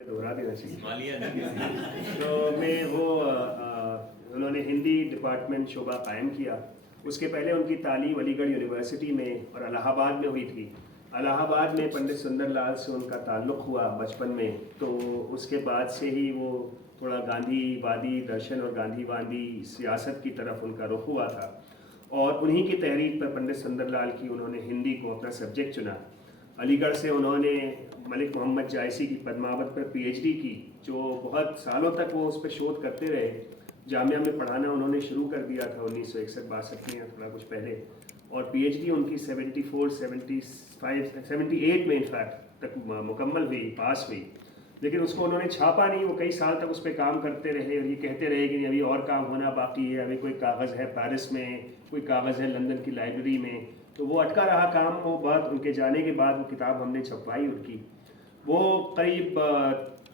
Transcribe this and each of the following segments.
दोहरा देना चाहिए। हिमालय तो मैं वो उन्होंने हिंदी डिपार्टमेंट शोबा कायम किया। उसके पहले उनकी तालीम अलीगढ़ यूनिवर्सिटी में और इलाहाबाद में हुई थी। इलाहाबाद में पंडित सुंदरलाल से उनका ताल्लुक़ हुआ बचपन में, तो उसके बाद से ही वो थोड़ा गांधीवादी दर्शन और गांधीवादी सियासत की तरफ उनका रुख हुआ था, और उन्हीं की तहरीक पर पंडित सुंदरलाल की उन्होंने हिंदी को अपना सब्जेक्ट चुना। अलीगढ़ से उन्होंने मलिक मोहम्मद जायसी की पद्मावत पर पीएचडी की, जो बहुत सालों तक वो उस पर शोध करते रहे। जामिया में पढ़ाना उन्होंने शुरू कर दिया था 1961-62 में या थोड़ा कुछ पहले, और पीएचडी उनकी 74, 75, 78 में इनफैक्ट तक मुकम्मल हुई, पास हुई। लेकिन उसको उन्होंने छापा नहीं। वो कई साल तक उस पर काम करते रहे और ये कहते रहे कि अभी और काम होना बाकी है, अभी कोई कागज़ है पेरिस में, कोई कागज़ है लंदन की लाइब्रेरी में। तो वो अटका रहा काम। वो बात उनके जाने के बाद वो किताब हमने छपवाई उनकी। वो करीब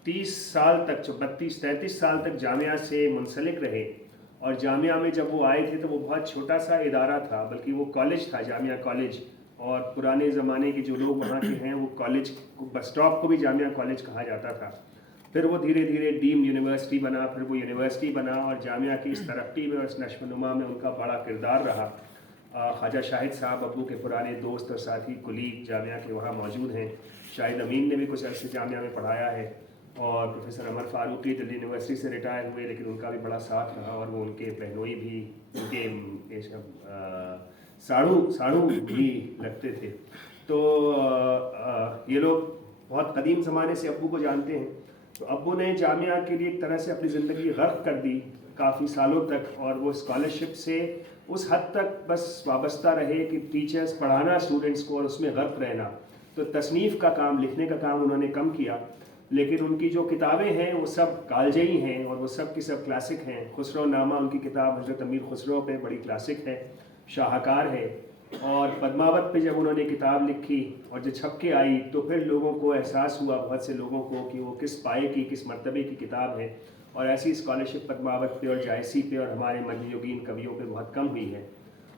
30 साल तक, 32-33 साल तक जामिया से मुंसलिक रहे। और जामिया में जब वो आए थे तो वो बहुत छोटा सा इदारा था, बल्कि वो कॉलेज था, जामिया कॉलेज। और पुराने ज़माने के जो लोग वहाँ के हैं, वो कॉलेज बस स्टॉप को भी जामिया कॉलेज कहा जाता था। फिर वो धीरे धीरे डीम्ड यूनिवर्सिटी बना, फिर वो यूनिवर्सिटी बना, और जामिया की इस तरक्की में और इस नशोनुमा में उनका बड़ा किरदार रहा। ख्वाजा शाहिद साहब अब्बू के पुराने दोस्त और साथी कुलीग जामिया के वहाँ मौजूद हैं। शाहिद अमीन ने भी कुछ अर्से जामिया में पढ़ाया है, और प्रोफेसर अमर फारूकी दिल्ली यूनिवर्सिटी से रिटायर हुए, लेकिन उनका भी बड़ा साथ रहा। और वो उनके बहनोई भी, उनके साड़ू भी लगते थे। तो ये लोग बहुत कदीम ज़माने से अब्बू को जानते हैं। तो अब्बू ने जामिया के लिए एक तरह से अपनी ज़िंदगी गर्क कर दी काफ़ी सालों तक, और वो स्कॉलरशिप से उस हद तक बस वाबस्ता रहे कि टीचर्स पढ़ाना स्टूडेंट्स को और उसमें गर्क रहना। तो तसनीफ़ का काम, लिखने का काम उन्होंने कम किया। लेकिन उनकी जो किताबें हैं वो सब कालजयी हैं, और वो सब की सब क्लासिक हैं। खुसरो नामा उनकी किताब हज़रत अमीर खुसरो पे बड़ी क्लासिक है, शाहकार है। और पद्मावत पे जब उन्होंने किताब लिखी और जब छप के आई, तो फिर लोगों को एहसास हुआ, बहुत से लोगों को, कि वो किस पाए की, किस मर्तबे की किताब है। और ऐसी स्कॉलरशिप पद्मावत पे और जायसी पे और हमारे मध्ययुगीन कवियों पे बहुत कम हुई है।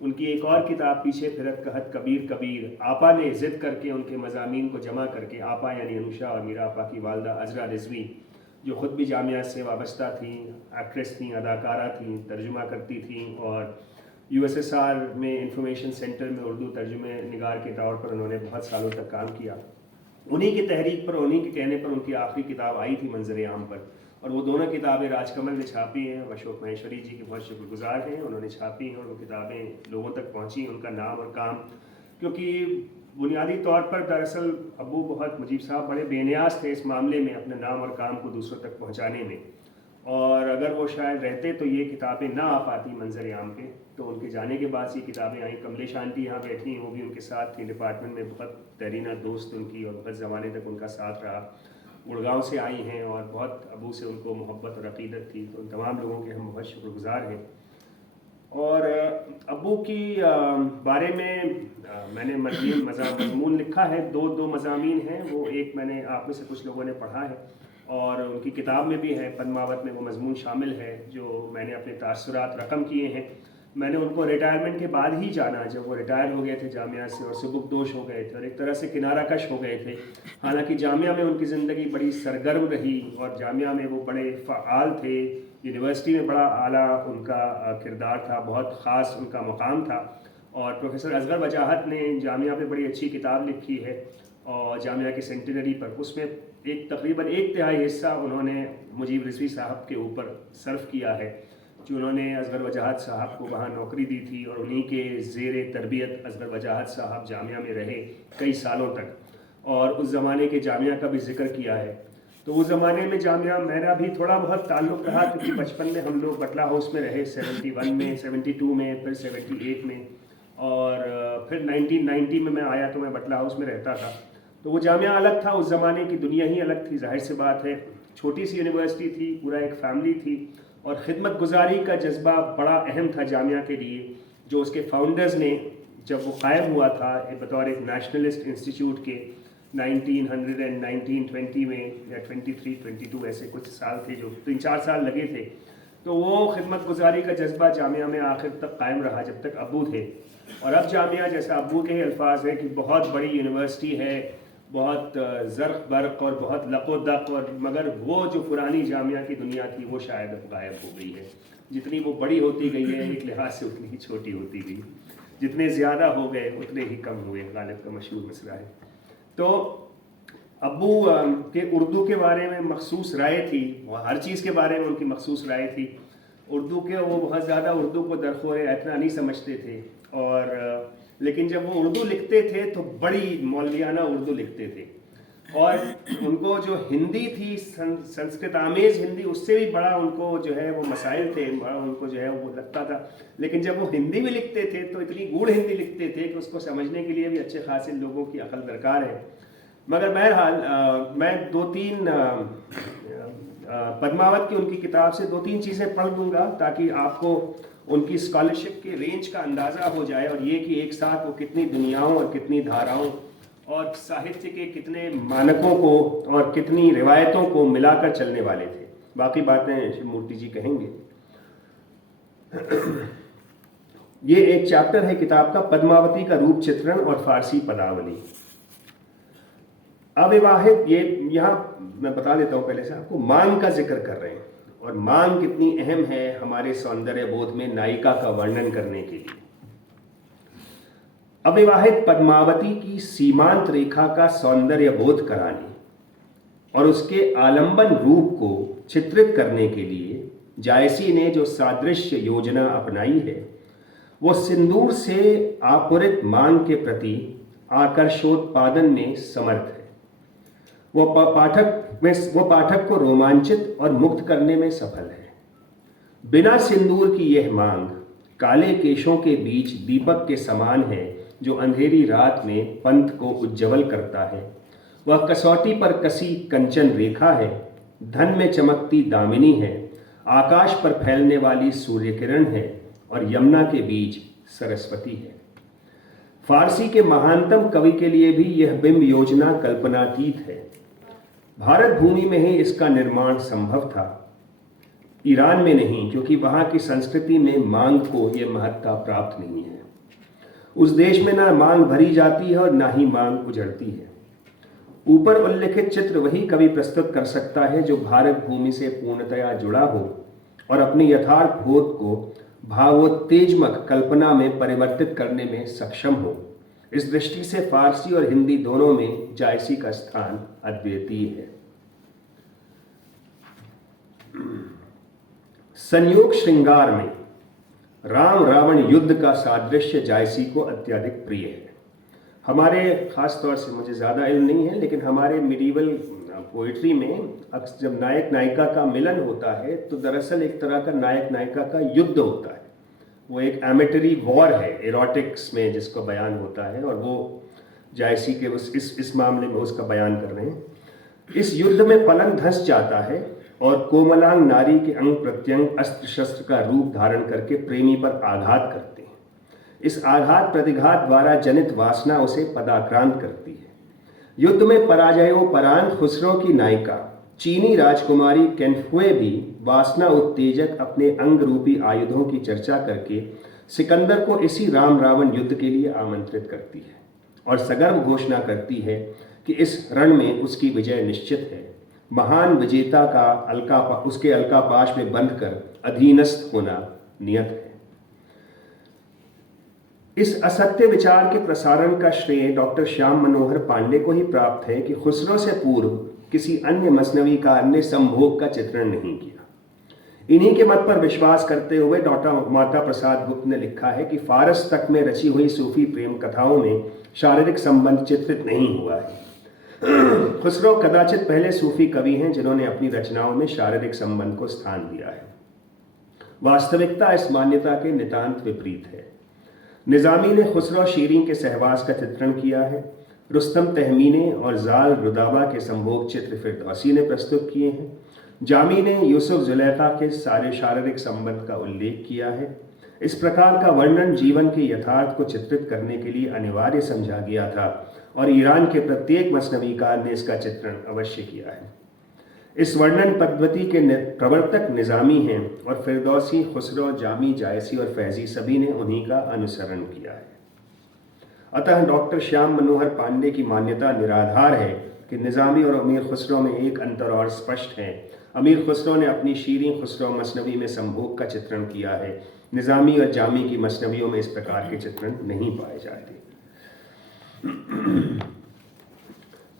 उनकी एक और किताब पीछे फिरत कहत कबीर कबीर, आपा ने ज़िद करके उनके मज़ामीन को जमा करके, आपा यानी अनुषा और मीरा आपा की वालदा अजरा रिजवी, जो ख़ुद भी जामिया से वाबस्ता थी, एक्ट्रेस थी, अदाकारा थी, तर्जुमा करती थी, और यूएसएसआर में इंफॉर्मेशन सेंटर में उर्दू तर्जुमे निगार के तौर पर उन्होंने बहुत सालों तक काम किया। उन्हीं की तहरीक पर, उन्हीं के कहने पर उनकी आखिरी किताब आई थी मंजर आम पर, और वो दोनों किताबें राजकमल ने छापी हैं। अशोक महेश्वरी जी के बहुत शुक्रगुजार हैं, उन्होंने छापी हैं और वो किताबें लोगों तक पहुंची, उनका नाम और काम। क्योंकि बुनियादी तौर पर दरअसल अब्बू बहुत, मुजीब साहब बड़े बेनियाज थे इस मामले में, अपने नाम और काम को दूसरों तक पहुँचाने में। और अगर वो शायद रहते तो ये किताबें ना आ पाती मंजर आम पे। तो उनके जाने के बाद ये किताबें आई। कमलेश आंटी यहाँ बैठी हैं, वो भी उनके साथ थी डिपार्टमेंट में, बहुत तरीना दोस्त उनकी, और बहुत ज़माने तक उनका साथ रहा। गुड़गांव से आई हैं और बहुत अबू से उनको मोहब्बत और अक़ीदत थी। तो उन तमाम लोगों के हम बहुत शुक्रगुजार हैं। और अबू की बारे में मैंने मज़मून लिखा है, दो मज़ामीन हैं। वो एक मैंने, आप में से कुछ लोगों ने पढ़ा है, और उनकी किताब में भी है, पद्मावत में वो मज़मून शामिल है, जो मैंने अपने तासुरात रकम किए हैं। मैंने उनको रिटायरमेंट के बाद ही जाना, जब वो रिटायर हो गए थे जामिया से और सुबुकदोश हो गए थे और एक तरह से किनारा कश हो गए थे। हालांकि जामिया में उनकी ज़िंदगी बड़ी सरगर्म रही, और जामिया में वो बड़े फ़आल थे। यूनिवर्सिटी में बड़ा आला उनका किरदार था, बहुत ख़ास उनका मुकाम था। और प्रोफेसर असगर वजाहत ने जामिया पे बड़ी अच्छी किताब लिखी है, और जामिया की सेंटिनरी पर, उसमें एक तकरीबन 1/3 हिस्सा उन्होंने मुजीब रिजवी साहब के ऊपर सर्फ किया है, जो उन्होंने असगर वजाहत साहब को वहाँ नौकरी दी थी, और उन्हीं के ज़ेर तरबियत असगर वजाहत साहब जामिया में रहे कई सालों तक, और उस ज़माने के जामिया का भी जिक्र किया है। तो उस ज़माने में जामिया, मेरा भी थोड़ा बहुत ताल्लुक़ रहा, क्योंकि बचपन में हम लोग बटला हाउस में रहे, 71 में, 72 में, फिर 78 में, और फिर 1990 में मैं आया तो मैं बटला हाउस में रहता था। तो वो जामिया अलग था, उस ज़माने की दुनिया ही अलग थी, जाहिर सी बात है। छोटी सी यूनिवर्सिटी थी, पूरा एक फैमिली थी, और ख़िदमत गुजारी का जज्बा बड़ा अहम था जामिया के लिए, जो उसके फाउंडर्स ने, जब वो कायम हुआ था बतौर एक नेशनलिस्ट इंस्टीट्यूट के 1920 में, या 23-22 ऐसे कुछ साल थे, जो 3-4 साल लगे थे। तो वो ख़िदमत गुजारी का जज्बा जामिया में आखिर तक कायम रहा जब तक अब्बू थे। और अब जामिया, जैसा अब्बू के अल्फाज है कि बहुत बड़ी यूनिवर्सिटी है, बहुत ज़र्क बर्क और बहुत लकोदक, और मगर वो जो पुरानी जामिया की दुनिया थी वो शायद अब गायब हो गई है। जितनी वो बड़ी होती गई है एक लिहाज से उतनी ही छोटी होती गई। जितने ज़्यादा हो गए उतने ही कम हुए, गालिब का मशहूर मिसरा है। तो अब्बू के उर्दू के बारे में मखसूस राय थी, हर चीज़ के बारे में उनकी मखसूस राय थी। उर्दू के वो बहुत ज़्यादा उर्दू को दरखोर इतना नहीं समझते थे, और लेकिन जब वो उर्दू लिखते थे तो बड़ी मौलवियाना उर्दू लिखते थे, और उनको जो हिंदी थी संस्कृत आमेज हिंदी, उससे भी बड़ा उनको जो है वो मसाइल थे, बड़ा उनको जो है वो लगता था। लेकिन जब वो हिंदी भी लिखते थे तो इतनी गूढ़ हिंदी लिखते थे कि उसको समझने के लिए भी अच्छे खासे लोगों की अकल दरकार है। मगर बहरहाल मैं दो तीन पद्मावत की उनकी किताब से दो तीन चीज़ें पढ़ दूंगा ताकि आपको उनकी स्कॉलरशिप के रेंज का अंदाज़ा हो जाए, और ये कि एक साथ वो कितनी दुनियाओं और कितनी धाराओं और साहित्य के कितने मानकों को और कितनी रिवायतों को मिलाकर चलने वाले थे। बाकी बातें शिवमूर्ति जी कहेंगे। ये एक चैप्टर है किताब का, पद्मावती का रूप चित्रण और फारसी पदावली। अविवाहित, ये यहाँ मैं बता देता हूँ पहले से आपको, मांग का जिक्र कर रहे हैं, और मांग कितनी अहम है हमारे सौंदर्य बोध में नायिका का वर्णन करने के लिए। अविवाहित पद्मावती की सीमांत रेखा का सौंदर्य बोध कराने और उसके आलंबन रूप को चित्रित करने के लिए जायसी ने जो सादृश्य योजना अपनाई है वो सिंदूर से आपुरित मांग के प्रति आकर्षोत्पादन में समर्थ है। वो पाठक को रोमांचित और मुक्त करने में सफल है। बिना सिंदूर की यह मांग काले केशों के बीच दीपक के समान है जो अंधेरी रात में पंथ को उज्जवल करता है। वह कसौटी पर कसी कंचन रेखा है, धन में चमकती दामिनी है, आकाश पर फैलने वाली सूर्य किरण है, और यमुना के बीच सरस्वती है। फारसी के महानतम कवि के लिए भी यह बिंब योजना कल्पनातीत है। भारत भूमि में ही इसका निर्माण संभव था, ईरान में नहीं, क्योंकि वहां की संस्कृति में मांग को यह महत्ता प्राप्त नहीं है। उस देश में ना मांग भरी जाती है और ना ही मांग उजड़ती है। ऊपर उल्लिखित चित्र वही कवि प्रस्तुत कर सकता है जो भारत भूमि से पूर्णतया जुड़ा हो और अपने यथार्थ बोध को भावोत्तेजक कल्पना में परिवर्तित करने में सक्षम हो। इस दृष्टि से फारसी और हिंदी दोनों में जायसी का स्थान अद्वितीय है। संयोग श्रृंगार में राम रावण युद्ध का सादृश्य जायसी को अत्यधिक प्रिय है। हमारे खास तौर से, मुझे ज़्यादा इल्म नहीं है, लेकिन हमारे मिडीवल पोइट्री में अक्सर जब नायक नायिका का मिलन होता है तो दरअसल एक तरह का नायक नायिका का युद्ध होता है। वो एक एमेटरी वॉर है, एरोटिक्स में जिसको बयान होता है, और वो जायसी के इस मामले में उसका बयान कर रहे हैं। इस युद्ध में पलंग धंस जाता है और कोमलांग नारी के अंग प्रत्यंग अस्त्र शस्त्र का रूप धारण करके प्रेमी पर आघात करते हैं। इस आघात प्रतिघात द्वारा जनित वासना उसे पदाक्रांत करती है। युद्ध में पराजयोपरांत खुसरो की नायिका चीनी राजकुमारी केन्फुए भी वासना उत्तेजक अपने अंग रूपी आयुधों की चर्चा करके सिकंदर को इसी राम रावण युद्ध के लिए आमंत्रित करती है और सगर्व घोषणा करती है कि इस रण में उसकी विजय निश्चित है। महान विजेता का उसके अलकापाश में बंधकर अधीनस्थ होना नियत है। इस असत्य विचार के प्रसारण का श्रेय डॉक्टर श्याम मनोहर पांडे को ही प्राप्त है कि खुसरो से पूर्व किसी अन्य मसनवीकार ने संभोग का चित्रण नहीं किया। इन्हीं के मत पर विश्वास करते हुए डॉक्टर माता प्रसाद गुप्त ने लिखा है कि फारस तक में रची हुई सूफी प्रेम कथाओं में शारीरिक संबंध चित्रित नहीं हुआ है। खुसरो कदाचित पहले सूफी कवि हैं जिन्होंने अपनी रचनाओं में शारीरिक संबंध को स्थान दिया है। वास्तविकता इस मान्यता के नितांत विपरीत है। निजामी ने खुसरो शीरीं के सहवास का चित्रण किया है। रुस्तम तहमीने और जाल रुदाबा के संभोग चित्र फिरदौसी ने प्रस्तुत किए हैं। जामी ने यूसुफ जुलेखा के सारे शारीरिक संबंध का उल्लेख किया है। इस प्रकार का वर्णन जीवन के यथार्थ को चित्रित करने के लिए अनिवार्य समझा गया था और ईरान के प्रत्येक मसनवीकार ने इसका चित्रण अवश्य किया है। इस वर्णन पद्धति के प्रवर्तक निजामी हैं और फिरदौसी, खुसरो, जामी, जायसी और फैजी सभी ने उन्हीं का अनुसरण किया है। अतः डॉक्टर श्याम मनोहर पांडे की मान्यता निराधार है कि निज़ामी और अमीर खुसरो में एक अंतर और स्पष्ट है। अमीर खुसरो ने अपनी शीरीं खुसरो मसनवी में संभोग का चित्रण किया है। निज़ामी और जामी की मसनवियों में इस प्रकार के चित्रण नहीं पाए जाते।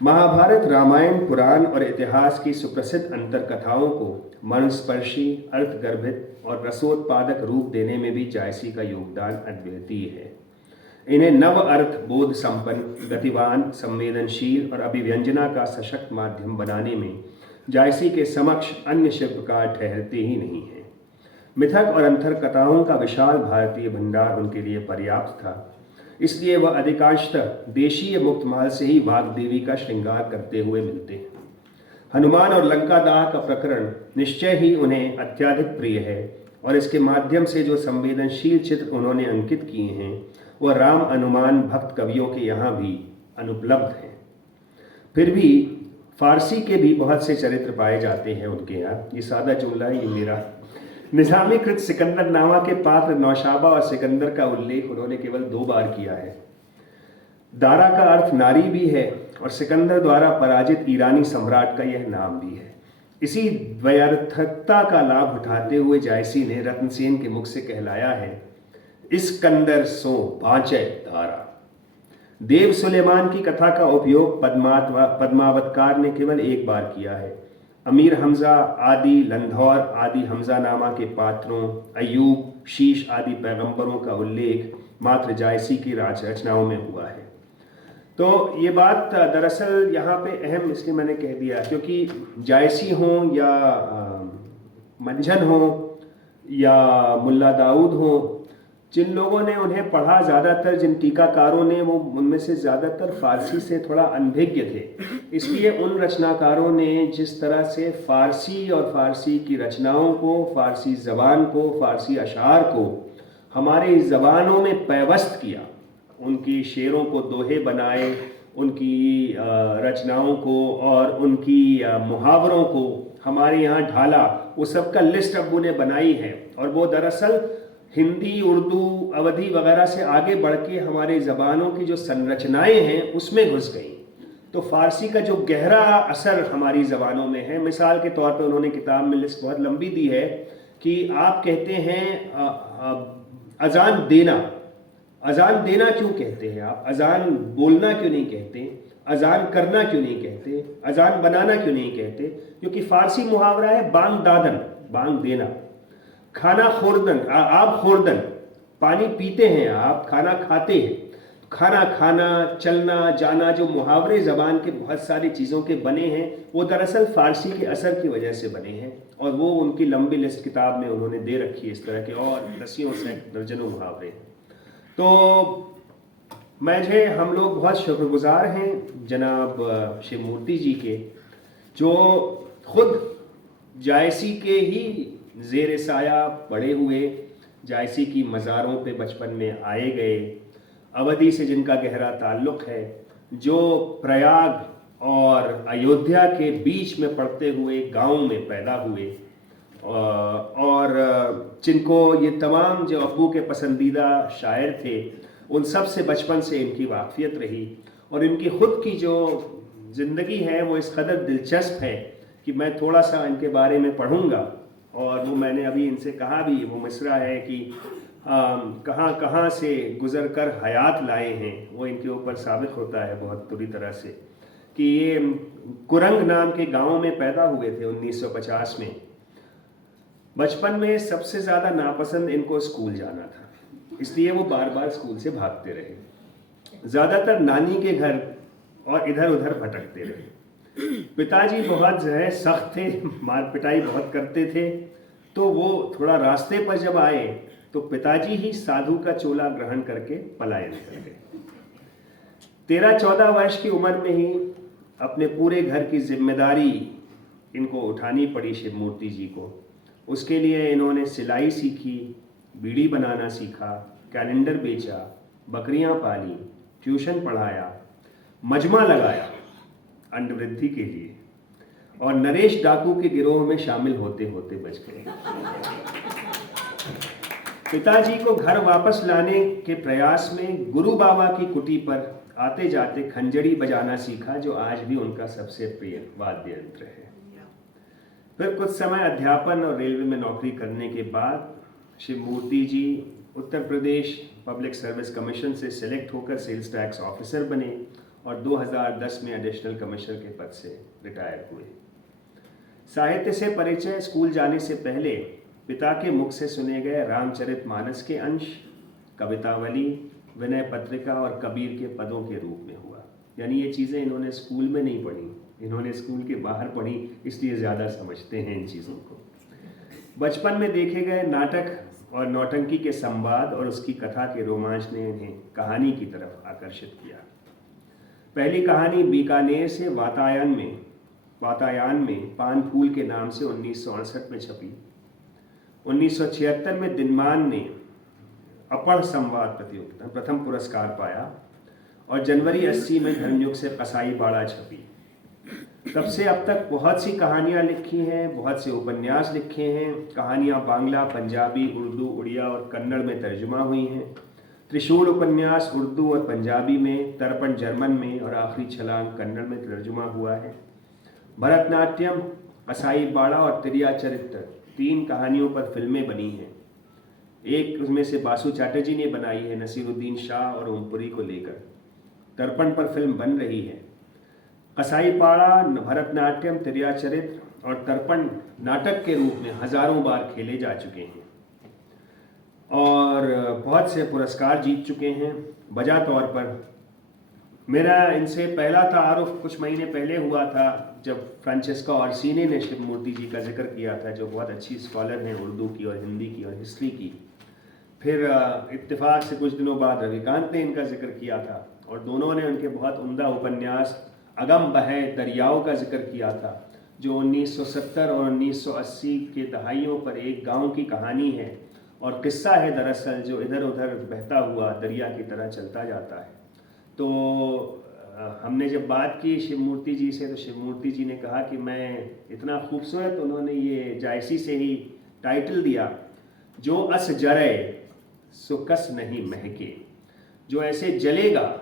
महाभारत, रामायण, पुराण और इतिहास की सुप्रसिद्ध अंतर कथाओं को मनस्पर्शी, अर्थगर्भित और रसोत्पादक रूप देने में भी जायसी का योगदान अद्वितीय है। इन्हें नव अर्थ बोध संपन्न, गतिवान, संवेदनशील और अभिव्यंजना का सशक्त माध्यम बनाने में जायसी के समक्ष अन्य शिल्पकार ठहरते ही नहीं हैं। मिथक और अंतर कथाओं का विशाल भारतीय भंडार उनके लिए पर्याप्त था, इसलिए वह अधिकांशतः देशीय मुक्तमाल से ही वाग्देवी का श्रृंगार करते हुए मिलते हैं। हनुमान और लंका दाह का प्रकरण निश्चय ही उन्हें अत्यधिक प्रिय है और इसके माध्यम से जो संवेदनशील चित्र उन्होंने अंकित किए हैं वह राम अनुमान भक्त कवियों के यहाँ भी अनुपलब्ध हैं। फिर भी फारसी के भी बहुत से चरित्र पाए जाते हैं उनके यहाँ। ये सादा जुमला है, ये मेरा। निज़ामीकृत सिकंदर नामा के पात्र नौशाबा और सिकंदर का उल्लेख उन्होंने केवल 2 बार किया है। दारा का अर्थ नारी भी है और सिकंदर द्वारा पराजित ईरानी सम्राट का यह नाम भी है। इसी द्वयार्थकता का लाभ उठाते हुए जायसी ने रत्नसेन के मुख से कहलाया है, इस्कंदर सो बाँचे दारा। देव सुलेमान की कथा का उपयोग पद्मावतकार ने केवल 1 बार किया है। अमीर हमजा आदि, लंधौर आदि हमजा नामा के पात्रों, अयूब, शीश आदि पैगंबरों का उल्लेख मात्र जायसी की रचनाओं में हुआ है। तो ये बात दरअसल यहाँ पे अहम इसलिए मैंने कह दिया क्योंकि जायसी हों या मंझन हो या मुल्ला दाऊद हो, जिन लोगों ने उन्हें पढ़ा, ज़्यादातर जिन टीकाकारों ने, वो उनमें से ज़्यादातर फारसी से थोड़ा अनभिज्ञ थे। इसलिए उन रचनाकारों ने जिस तरह से फ़ारसी और फ़ारसी की रचनाओं को, फ़ारसी ज़बान को, फ़ारसी अशार को हमारे ज़बानों में पैवस्त किया, उनकी शेरों को दोहे बनाए, उनकी रचनाओं को और उनकी मुहावरों को हमारे यहाँ ढाला, वो सब का लिस्ट अब उन्हें बनाई है। और वो दरअसल हिंदी, उर्दू, अवधी वगैरह से आगे बढ़ के हमारे ज़बानों की जो संरचनाएं हैं उसमें घुस गई। तो फ़ारसी का जो गहरा असर हमारी ज़बानों में है, मिसाल के तौर पे उन्होंने किताब में लिस्ट बहुत लंबी दी है कि आप कहते हैं अजान देना, अजान देना क्यों कहते हैं आप? अजान बोलना क्यों नहीं कहते? अजान करना क्यों नहीं कहते? अजान बनाना क्यों नहीं कहते? क्योंकि फ़ारसी मुहावरा है बांग दादन, बांग देना। खाना खोरदन, आप खोरदन, पानी पीते हैं आप, खाना खाते हैं। खाना खाना, चलना, जाना, जो मुहावरे ज़बान के बहुत सारी चीज़ों के बने हैं वो दरअसल फ़ारसी के असर की वजह से बने हैं। और वो उनकी लंबी लिस्ट किताब में उन्होंने दे रखी है इस तरह के, और दसियों से दर्जनों मुहावरे हैं। तो मुझे हम लोग बहुत शुक्रगुजार हैं जनाब शिवमूर्ति जी के, जो खुद जायसी के ही ज़ेर साया पड़े हुए, जायसी की मज़ारों पे बचपन में आए गए, अवधी से जिनका गहरा ताल्लुक़ है, जो प्रयाग और अयोध्या के बीच में पड़ते हुए गांव में पैदा हुए, और जिनको ये तमाम जो अब्बू के पसंदीदा शायर थे उन सब से बचपन से इनकी वाक़फ़ियत रही। और इनकी ख़ुद की जो ज़िंदगी है वो इस कदर दिलचस्प है कि मैं थोड़ा सा इनके बारे में पढ़ूँगा। और वो मैंने अभी इनसे कहा भी, वो मिसरा है कि कहाँ कहाँ से गुज़र कर हयात लाए हैं, वो इनके ऊपर साबित होता है बहुत बुरी तरह से कि ये कुरंग नाम के गांव में पैदा हुए थे 1950 में। बचपन में सबसे ज़्यादा नापसंद इनको स्कूल जाना था, इसलिए वो बार बार स्कूल से भागते रहे, ज़्यादातर नानी के घर और इधर उधर भटकते रहे। पिताजी बहुत जो है सख्त थे, मार पिटाई बहुत करते थे। तो वो थोड़ा रास्ते पर जब आए तो पिताजी ही साधु का चोला ग्रहण करके पलायन कर गए। 13-14 वर्ष की उम्र में ही अपने पूरे घर की जिम्मेदारी इनको उठानी पड़ी शिवमूर्ति जी को। उसके लिए इन्होंने सिलाई सीखी, बीड़ी बनाना सीखा, कैलेंडर बेचा, बकरियां पाली, ट्यूशन पढ़ाया, मजमा लगाया अंडवृद्धि के लिए, और नरेश डाकू के गिरोह में शामिल होते होते बच गए। पिताजी को घर वापस लाने के प्रयास में गुरु बाबा की कुटी पर आते जाते खंजरी बजाना सीखा, जो आज भी उनका सबसे प्रिय वाद्य यंत्र है। फिर कुछ समय अध्यापन और रेलवे में नौकरी करने के बाद शिवमूर्ति जी Uttar Pradesh public service commission से सिलेक्ट होकर सेल्स टैक्स ऑफिसर बने और 2010 में एडिशनल कमिश्नर के पद से रिटायर हुए। साहित्य से परिचय स्कूल जाने से पहले पिता के मुख से सुने गए रामचरितमानस के अंश, कवितावली, विनय पत्रिका और कबीर के पदों के रूप में हुआ। यानी ये चीज़ें इन्होंने स्कूल में नहीं पढ़ी, इन्होंने स्कूल के बाहर पढ़ी, इसलिए ज़्यादा समझते हैं इन चीज़ों को। बचपन में देखे गए नाटक और नौटंकी के संवाद और उसकी कथा के रोमांच ने इन्हें कहानी की तरफ आकर्षित किया। पहली कहानी बीकानेर से वातायन में पान फूल के नाम से 1968 में छपी। 1976 में दिनमान ने अपढ़ संवाद प्रतियोगिता प्रथम पुरस्कार पाया और जनवरी 80 में धर्मयुग से कसाई बाड़ा छपी। तब से अब तक बहुत सी कहानियाँ लिखी हैं, बहुत से उपन्यास लिखे हैं। कहानियाँ बांग्ला, पंजाबी, उर्दू, उड़िया और कन्नड़ में तर्जुमा हुई हैं। त्रिशूल उपन्यास उर्दू और पंजाबी में, तर्पण जर्मन में और आखिरी छलांग कन्नड़ में तर्जुमा हुआ है। भरतनाट्यम, कसाई बाड़ा और तिरिया चरित्र 3 कहानियों पर फिल्में बनी हैं। एक उसमें से बासु चैटर्जी ने बनाई है नसीरुद्दीन शाह और ओमपुरी को लेकर। तर्पण पर फिल्म बन रही है। कसाई पाड़ा, भरतनाट्यम, तिरिया चरित्र और तर्पण नाटक के रूप में हजारों बार खेले जा चुके हैं और बहुत से पुरस्कार जीत चुके हैं। वजह तौर पर मेरा इनसे पहला तारुफ कुछ महीने पहले हुआ था, जब फ्रांचेस्का ऑर्सिनी ने शिवमूर्ति जी का जिक्र किया था, जो बहुत अच्छी स्कॉलर हैं उर्दू की और हिंदी की और हिस्ट्री की। फिर इत्तेफाक से कुछ दिनों बाद रविकांत ने इनका जिक्र किया था और दोनों ने उनके बहुत उम्दा उपन्यास अगम बहे दरियाओं का जिक्र किया था, जो 1970 और 1980 के दहाइयों पर एक गांव की कहानी है और किस्सा है दरअसल, जो इधर उधर बहता हुआ दरिया की तरह चलता जाता है। तो हमने जब बात की शिवमूर्ति जी से, तो शिवमूर्ति जी ने कहा कि मैं इतना खूबसूरत, उन्होंने ये जायसी से ही टाइटल दिया, जो अस जरे सो कस नहीं महके। जो ऐसे जलेगा,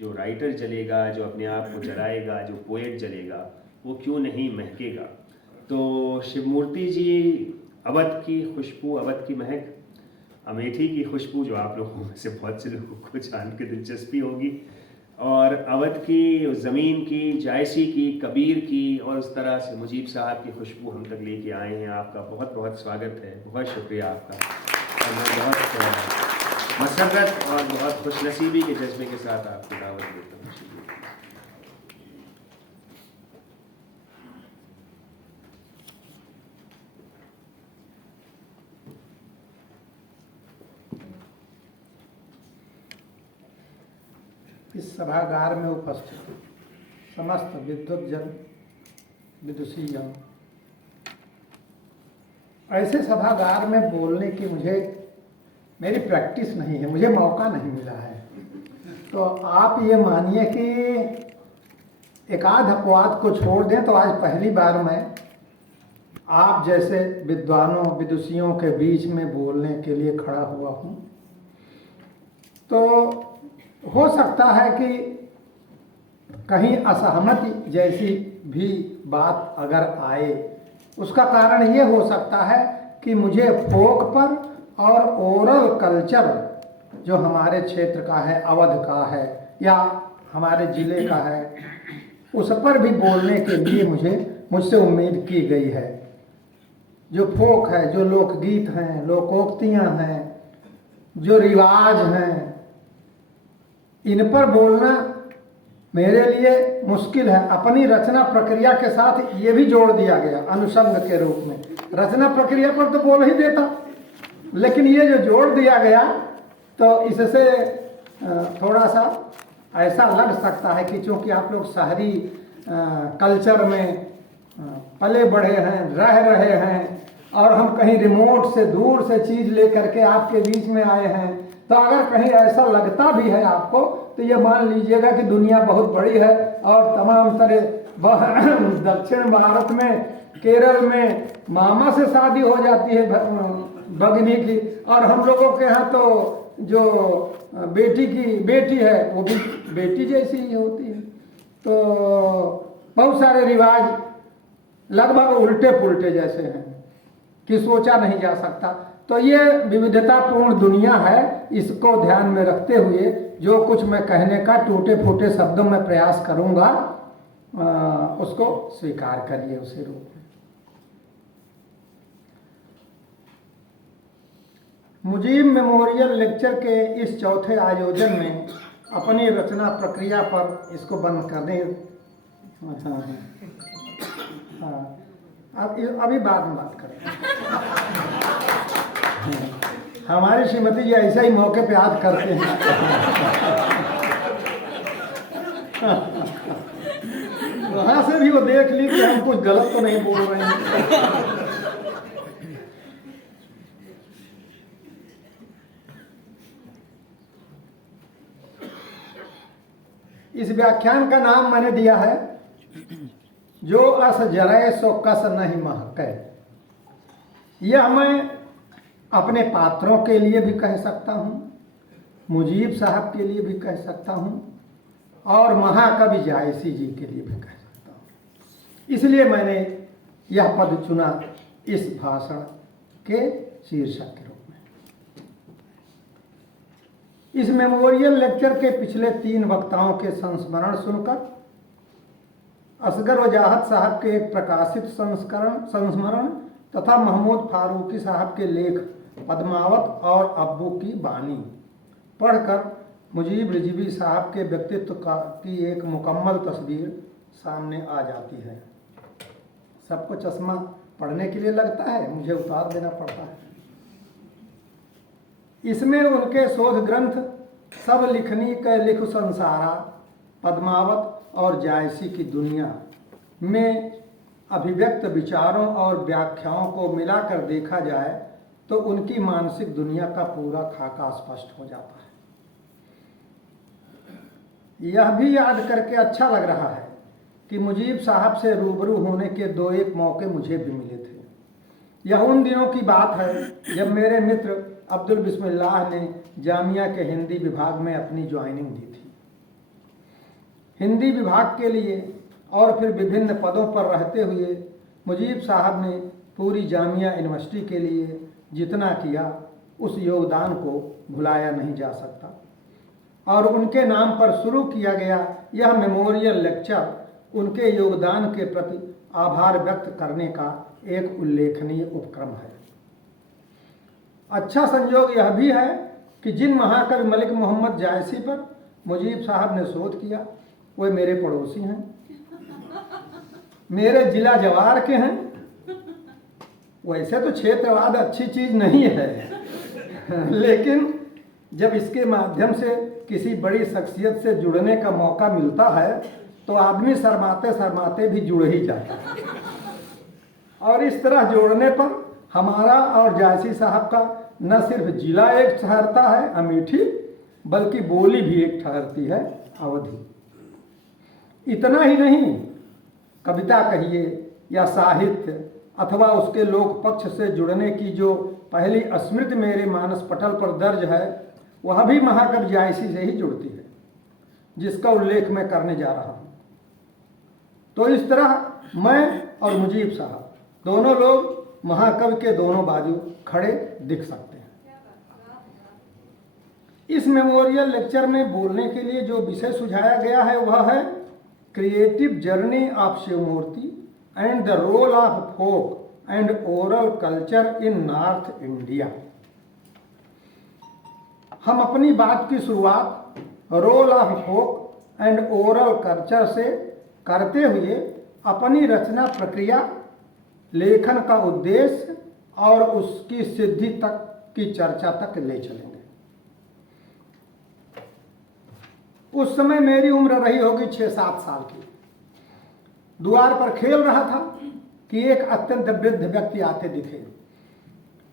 जो राइटर जलेगा, जो अपने आप को जलाएगा, जो पोएट जलेगा, वो क्यों नहीं महकेगा। तो शिवमूर्ति जी अवध की खुशबू, अवध की महक, अमेठी की खुशबू, जो आप लोगों में से बहुत से लोगों को जान के दिलचस्पी होगी, और अवध की ज़मीन की, जायसी की, कबीर की और उस तरह से मुजीब साहब की खुशबू हम तक लेके आए हैं। आपका बहुत बहुत स्वागत है, बहुत शुक्रिया आपका। और मैं बहुत मसरत और बहुत खुशनसीबी के जज्बे के साथ आपकी दावत देता हूँ। इस सभागार में उपस्थित समस्त विद्वद्जन, विदुषीजन, ऐसे सभागार में बोलने की मेरी प्रैक्टिस नहीं है, मुझे मौका नहीं मिला है। तो आप ये मानिए कि एकाध अपवाद को छोड़ दें तो आज पहली बार मैं आप जैसे विद्वानों, विदुषियों के बीच में बोलने के लिए खड़ा हुआ हूँ। तो हो सकता है कि कहीं असहमति जैसी भी बात अगर आए, उसका कारण ये हो सकता है कि मुझे फोक पर और ओरल कल्चर जो हमारे क्षेत्र का है, अवध का है या हमारे ज़िले का है, उस पर भी बोलने के लिए मुझसे उम्मीद की गई है। जो फोक है, जो लोकगीत हैं, लोकोक्तियाँ हैं, जो रिवाज हैं, इन पर बोलना मेरे लिए मुश्किल है। अपनी रचना प्रक्रिया के साथ ये भी जोड़ दिया गया अनुषंग के रूप में। रचना प्रक्रिया पर तो बोल ही देता, लेकिन ये जो जोड़ दिया गया, तो इससे थोड़ा सा ऐसा लग सकता है कि चूँकि आप लोग शहरी कल्चर में पले बढ़े हैं, रह रहे हैं, और हम कहीं रिमोट से, दूर से चीज़ लेकर के आपके बीच में आए हैं, तो अगर कहीं ऐसा लगता भी है आपको, तो ये मान लीजिएगा कि दुनिया बहुत बड़ी है और तमाम तरह दक्षिण भारत में केरल में मामा से शादी हो जाती है भगनी की, और हम लोगों के यहाँ तो जो बेटी की बेटी है वो भी बेटी जैसी ही होती है। तो बहुत सारे रिवाज लगभग उल्टे पुल्टे जैसे हैं कि सोचा नहीं जा सकता। तो ये विविधतापूर्ण दुनिया है, इसको ध्यान में रखते हुए जो कुछ मैं कहने का टूटे फूटे शब्दों में प्रयास करूंगा उसको स्वीकार करिए उसी रूप में। मुजीब मेमोरियल लेक्चर के इस चौथे आयोजन में अपनी रचना प्रक्रिया पर इसको बंद करने अभी बाद में बात करें। हमारी श्रीमती जी ऐसा ही मौके पे याद करते हैं। वहां से भी वो देख ली कि हम कुछ गलत तो नहीं बोल रहे हैं। इस व्याख्यान का नाम मैंने दिया है जो अस जरे सो कस नहीं महके। यह मैं अपने पात्रों के लिए भी कह सकता हूँ, मुजीब साहब के लिए भी कह सकता हूँ, और महाकवि जायसी जी के लिए भी कह सकता हूँ। इसलिए मैंने यह पद चुना इस भाषण के शीर्षक के रूप में। इस मेमोरियल लेक्चर के पिछले 3 वक्ताओं के संस्मरण सुनकर असगर वजाहत साहब के एक प्रकाशित संस्मरण तथा महमूद फारूकी साहब के लेख पद्मावत और अब्बू की बानी पढ़कर मुजीब रिजवी साहब के व्यक्तित्व की एक मुकम्मल तस्वीर सामने आ जाती है। सबको चश्मा पढ़ने के लिए लगता है, मुझे उतार देना पड़ता है। इसमें उनके शोध ग्रंथ सब लिखनी के लिख संसारा, पद्मावत और जायसी की दुनिया में अभिव्यक्त विचारों और व्याख्याओं को मिलाकर देखा जाए तो उनकी मानसिक दुनिया का पूरा खाका स्पष्ट हो जाता है। यह भी याद करके अच्छा लग रहा है कि मुजीब साहब से रूबरू होने के 2-1 मौके मुझे भी मिले थे। यह उन दिनों की बात है जब मेरे मित्र अब्दुल बिस्मिल्लाह ने जामिया के हिंदी विभाग में अपनी ज्वाइनिंग दी थी। हिंदी विभाग के लिए और फिर विभिन्न पदों पर रहते हुए मुजीब साहब ने पूरी जामिया यूनिवर्सिटी के लिए जितना किया उस योगदान को भुलाया नहीं जा सकता, और उनके नाम पर शुरू किया गया यह मेमोरियल लेक्चर उनके योगदान के प्रति आभार व्यक्त करने का एक उल्लेखनीय उपक्रम है। अच्छा संयोग यह भी है कि जिन महाकवि मलिक मोहम्मद जायसी पर मुजीब साहब ने शोध किया वे मेरे पड़ोसी हैं, मेरे जिला जवार के हैं। वैसे तो क्षेत्रवाद अच्छी चीज नहीं है, लेकिन जब इसके माध्यम से किसी बड़ी शख्सियत से जुड़ने का मौका मिलता है तो आदमी शर्माते शर्माते भी जुड़ ही जाता है। और इस तरह जोड़ने पर हमारा और जायसी साहब का न सिर्फ जिला एक ठहरता है अमेठी, बल्कि बोली भी एक ठहरती है अवधी। इतना ही नहीं, कविता कहिए या साहित्य अथवा उसके लोक पक्ष से जुड़ने की जो पहली स्मृति मेरे मानस पटल पर दर्ज है वह भी महाकवि जायसी से ही जुड़ती है, जिसका उल्लेख मैं करने जा रहा हूँ। तो इस तरह मैं और मुजीब साहब दोनों लोग महाकवि के दोनों बाजू खड़े दिख सकते हैं। इस मेमोरियल लेक्चर में बोलने के लिए जो विषय सुझाया गया है वह है creative journey of Shivmurti and the role of folk and oral culture in North India. हम अपनी बात की शुरुआत role of folk and oral culture से करते हुए अपनी रचना प्रक्रिया, लेखन का उद्देश्य और उसकी सिद्धि तक की चर्चा तक ले चलेंगे। उस समय मेरी उम्र रही होगी 6-7 साल की। द्वार पर खेल रहा था कि एक अत्यंत वृद्ध व्यक्ति आते दिखे।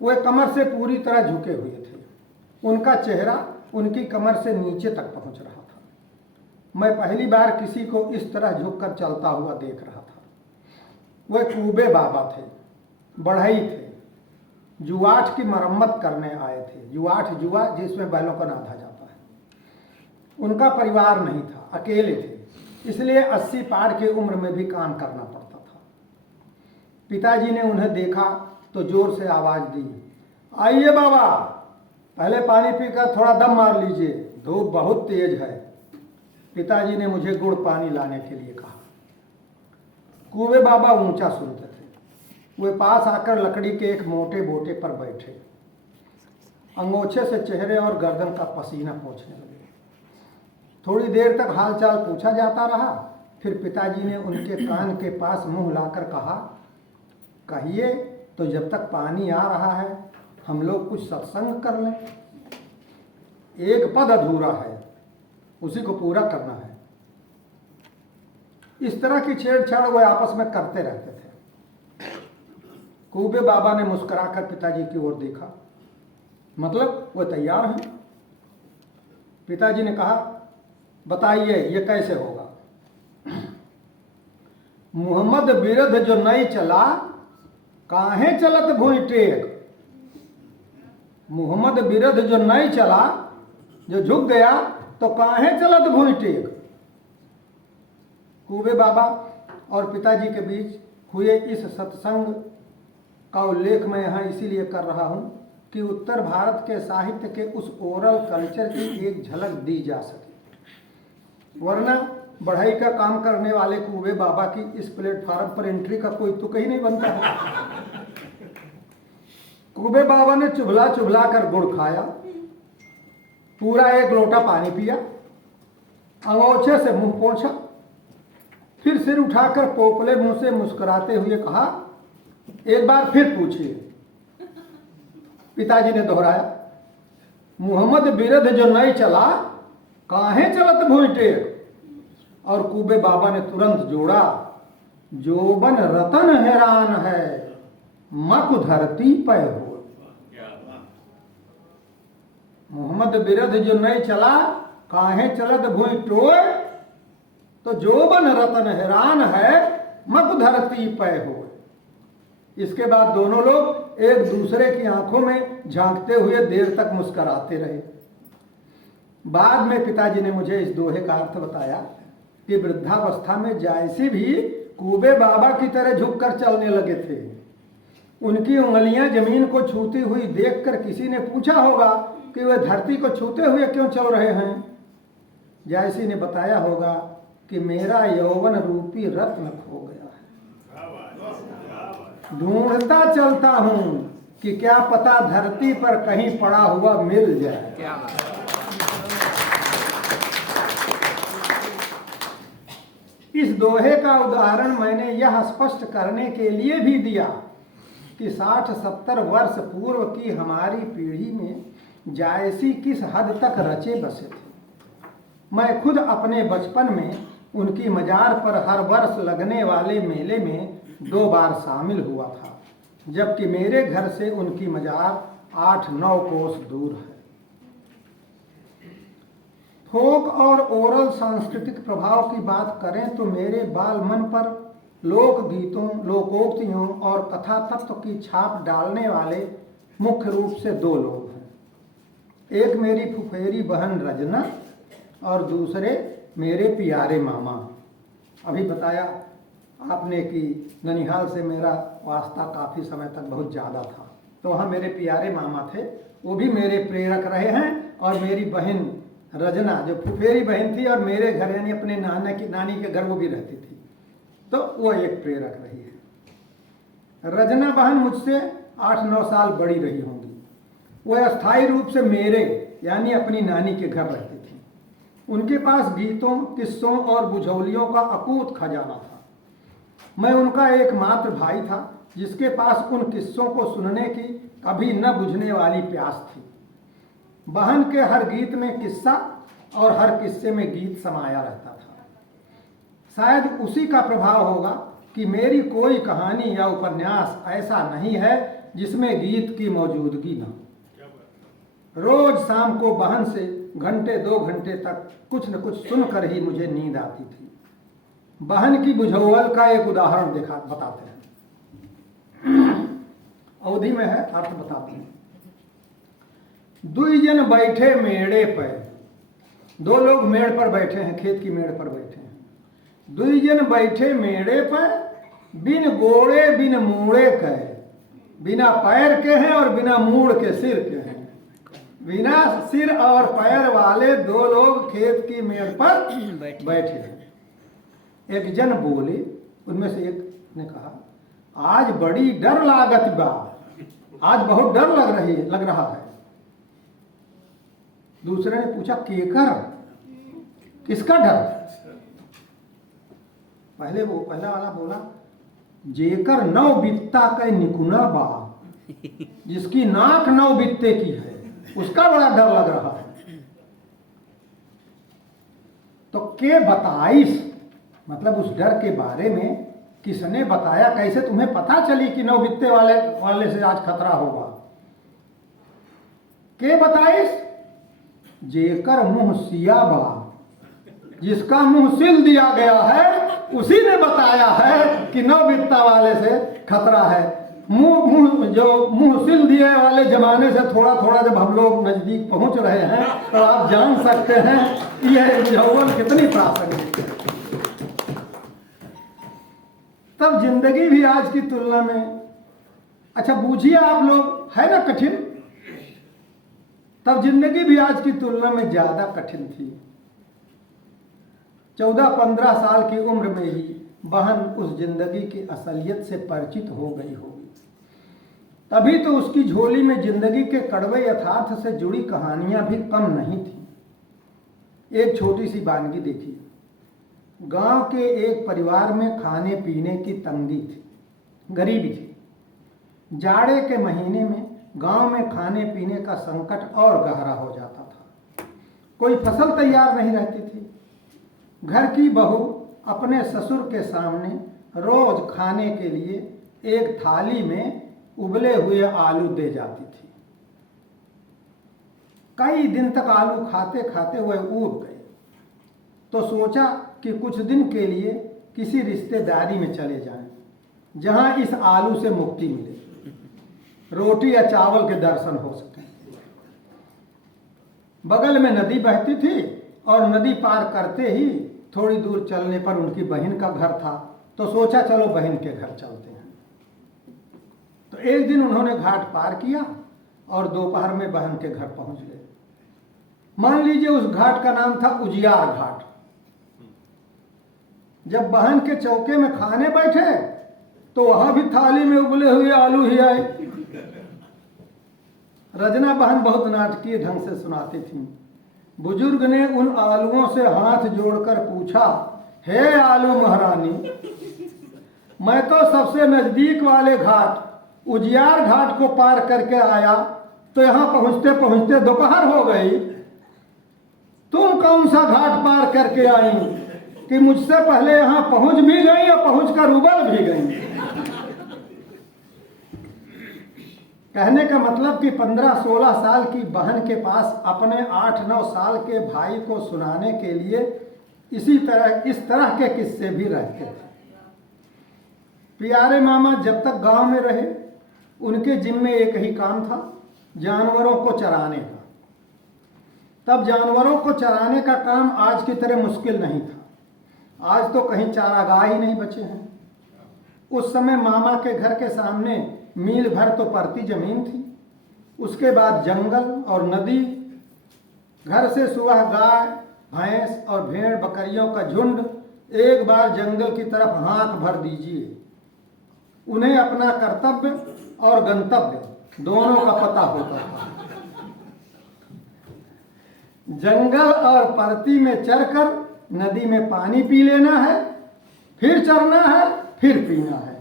वे कमर से पूरी तरह झुके हुए थे। उनका चेहरा उनकी कमर से नीचे तक पहुंच रहा था। मैं पहली बार किसी को इस तरह झुककर चलता हुआ देख रहा था। वह कूबे बाबा थे, बढ़ई थे, जुआठ की मरम्मत करने आए थे। जुआठ जुआ जिसमें बैलों को नाधा जाता है। उनका परिवार नहीं था, अकेले थे, इसलिए 80 पार की उम्र में भी काम करना पड़ता था। पिताजी ने उन्हें देखा तो जोर से आवाज दी, आइए बाबा, पहले पानी पीकर थोड़ा दम मार लीजिए, धूप बहुत तेज है। पिताजी ने मुझे गुड़ पानी लाने के लिए कहा। कूबे बाबा ऊंचा सुनते थे। वे पास आकर लकड़ी के एक मोटे बोटे पर बैठे, अंगोछे से चेहरे और गर्दन का पसीना पोंछने लगे। थोड़ी देर तक हालचाल पूछा जाता रहा। फिर पिताजी ने उनके कान के पास मुंह लाकर कहा, कहिए तो जब तक पानी आ रहा है हम लोग कुछ सत्संग कर लें। एक पद अधूरा है, उसी को पूरा करना है। इस तरह की छेड़छाड़ वे आपस में करते रहते थे। कूबे बाबा ने मुस्कुराकर पिताजी की ओर देखा, मतलब वो तैयार हैं। पिताजी ने कहा, बताइए ये कैसे होगा। मोहम्मद बिरध जो नहीं चला, काहे चलत भूई टेक। मोहम्मद बिरध जो नहीं चला, जो झुक गया, तो काहे चलत भूई टेक। कूबे बाबा और पिताजी के बीच हुए इस सत्संग का उल्लेख मैं यहाँ इसीलिए कर रहा हूँ कि उत्तर भारत के साहित्य के उस ओरल कल्चर की एक झलक दी जा सके। वरना बढ़ई का काम करने वाले कूबे बाबा की इस प्लेटफार्म पर एंट्री का कोई तुक ही नहीं बनता है। कूबे बाबा ने चुभला चुभला कर गुड़ खाया, पूरा 1 लोटा पानी पिया, अंगोछे से मुंह पोंछा, फिर सिर उठाकर पोपले मुंह से मुस्कुराते हुए कहा, एक बार फिर पूछिए। पिताजी ने दोहराया, मोहम्मद बिरध जो नहीं चला, काहे चलत भूई टेक। और कूबे बाबा ने तुरंत जोड़ा, जोबन रतन हैरान है, मक धरती पे हो। मोहम्मद बिरध जो नहीं चला, काहे चलत भूई टोय, तो जोबन रतन हैरान है, मक धरती पे हो। इसके बाद दोनों लोग एक दूसरे की आंखों में झांकते हुए देर तक मुस्कुराते रहे। बाद में पिताजी ने मुझे इस दोहे का अर्थ बताया कि वृद्धावस्था में जायसी भी कूबे बाबा की तरह झुककर चलने लगे थे। उनकी उंगलियां जमीन को छूती हुई देखकर किसी ने पूछा होगा कि वे धरती को छूते हुए क्यों चल रहे हैं। जायसी ने बताया होगा कि मेरा यौवन रूपी रत्न खो गया है, ढूंढता चलता हूं कि क्या पता धरती पर कहीं पड़ा हुआ मिल जाए। क्या बात। इस दोहे का उदाहरण मैंने यह स्पष्ट करने के लिए भी दिया कि 60-70 वर्ष पूर्व की हमारी पीढ़ी में जायसी किस हद तक रचे बसे थे। मैं खुद अपने बचपन में उनकी मजार पर हर वर्ष लगने वाले मेले में 2 बार शामिल हुआ था, जबकि मेरे घर से उनकी मजार 8-9 कोस दूर है। फोक और ओरल सांस्कृतिक प्रभाव की बात करें तो मेरे बाल मन पर लोकगीतों, लोकोक्तियों और कथा तत्व की छाप डालने वाले मुख्य रूप से 2 लोग हैं। एक मेरी फुफेरी बहन रजना और दूसरे मेरे प्यारे मामा। अभी बताया आपने कि ननिहाल से मेरा वास्ता काफ़ी समय तक बहुत ज़्यादा था, तो वहाँ मेरे प्यारे मामा थे, वो भी मेरे प्रेरक रहे हैं। और मेरी बहन रजना जो फुफेरी बहन थी और मेरे घर यानी अपने नानी के घर वो भी रहती थी, तो वो एक प्रेरक रही है। रजना बहन मुझसे 8-9 साल बड़ी रही होंगी। वह अस्थायी रूप से मेरे यानी अपनी नानी के घर रहती थी। उनके पास गीतों, किस्सों और बुझौलियों का अकूत खजाना था। मैं उनका एकमात्र भाई था जिसके पास उन किस्सों को सुनने की कभी न बुझने वाली प्यास थी। बहन के हर गीत में किस्सा और हर किस्से में गीत समाया रहता था। शायद उसी का प्रभाव होगा कि मेरी कोई कहानी या उपन्यास ऐसा नहीं है जिसमें गीत की मौजूदगी न हो। रोज शाम को बहन से घंटे 2 घंटे तक कुछ न कुछ सुनकर ही मुझे नींद आती थी। बहन की बुझौल का एक उदाहरण बताते हैं, अवधि में है, अर्थ बताते हैं। 2 जन बैठे मेड़े पर, 2 लोग मेड़ पर बैठे हैं, खेत की मेड़ पर बैठे हैं। 2 जन बैठे मेड़े पर, बिन गोड़े बिन मूड़े के, बिना पैर के हैं और बिना मूड़ के सिर के हैं। बिना सिर और पैर वाले 2 लोग खेत की मेड़ पर बैठे हैं। एक जन बोले, उनमें से एक ने कहा, आज बड़ी डर लागत बा, आज बहुत डर लग रहा है। दूसरे ने पूछा, केकर, किसका डर? पहला वाला बोला, जेकर 9 बित्ता के निकुना बा, जिसकी नाक 9 बित्ते की है, उसका बड़ा डर लग रहा है। तो के बताइस, मतलब उस डर के बारे में किसने बताया, कैसे तुम्हें पता चली कि 9 बित्ते वाले से आज खतरा होगा? के बताइस, जेकर मुंह सिया बा, जिसका मुंह सिल दिया गया है, उसी ने बताया है कि 9 बित्ता वाले से खतरा है। मुंह सिल दिए वाले जमाने से थोड़ा थोड़ा जब हम लोग नजदीक पहुंच रहे हैं, तो आप जान सकते हैं यह बुझौल कितनी प्रासंगिक है। तब जिंदगी भी आज की तुलना में, अच्छा बूझिए आप लोग, है ना कठिन? तब जिंदगी भी आज की तुलना में ज्यादा कठिन थी। 14-15 साल की उम्र में ही बहन उस जिंदगी की असलियत से परिचित हो गई होगी। तभी तो उसकी झोली में जिंदगी के कड़वे यथार्थ से जुड़ी कहानियां भी कम नहीं थी। एक छोटी सी वानगी देखिए। गांव के एक परिवार में खाने पीने की तंगी थी, गरीबी थी। जाड़े के महीने में गांव में खाने पीने का संकट और गहरा हो जाता था। कोई फसल तैयार नहीं रहती थी। घर की बहू अपने ससुर के सामने रोज खाने के लिए एक थाली में उबले हुए आलू दे जाती थी। कई दिन तक आलू खाते खाते वह ऊब गए, तो सोचा कि कुछ दिन के लिए किसी रिश्तेदारी में चले जाएं, जहां इस आलू से मुक्ति मिले, रोटी या चावल के दर्शन हो सके। बगल में नदी बहती थी और नदी पार करते ही थोड़ी दूर चलने पर उनकी बहन का घर था, तो सोचा चलो बहन के घर चलते हैं। तो एक दिन उन्होंने घाट पार किया और दोपहर में बहन के घर पहुंच गए। मान लीजिए उस घाट का नाम था उजियार घाट। जब बहन के चौके में खाने बैठे तो वहां भी थाली में उबले हुए आलू ही आए। रजना बहन बहुत नाटकीय ढंग से सुनाती थी। बुजुर्ग ने उन आलुओं से हाथ जोड़कर पूछा, हे आलू महारानी, मैं तो सबसे नजदीक वाले घाट उजियार घाट को पार करके आया, तो यहां पहुंचते पहुंचते दोपहर हो गई। तुम कौन सा घाट पार करके आई कि मुझसे पहले यहां पहुंच भी गई और पहुंचकर उबल भी गई? कहने का मतलब कि 15-16 साल की बहन के पास अपने 8-9 साल के भाई को सुनाने के लिए इस तरह के किस्से भी रहते थे। प्यारे मामा जब तक गांव में रहे, उनके जिम्मे एक ही काम था, जानवरों को चराने का। तब जानवरों को चराने का काम आज की तरह मुश्किल नहीं था। आज तो कहीं चारागाह ही नहीं बचे हैं। उस समय मामा के घर के सामने मील भर तो परती जमीन थी, उसके बाद जंगल और नदी। घर से सुबह गाय, भैंस और भेड़ बकरियों का झुंड एक बार जंगल की तरफ हाथ भर दीजिए, उन्हें अपना कर्तव्य और गंतव्य दोनों का पता होता था। जंगल और परती में चरकर नदी में पानी पी लेना है, फिर चरना है, फिर पीना है,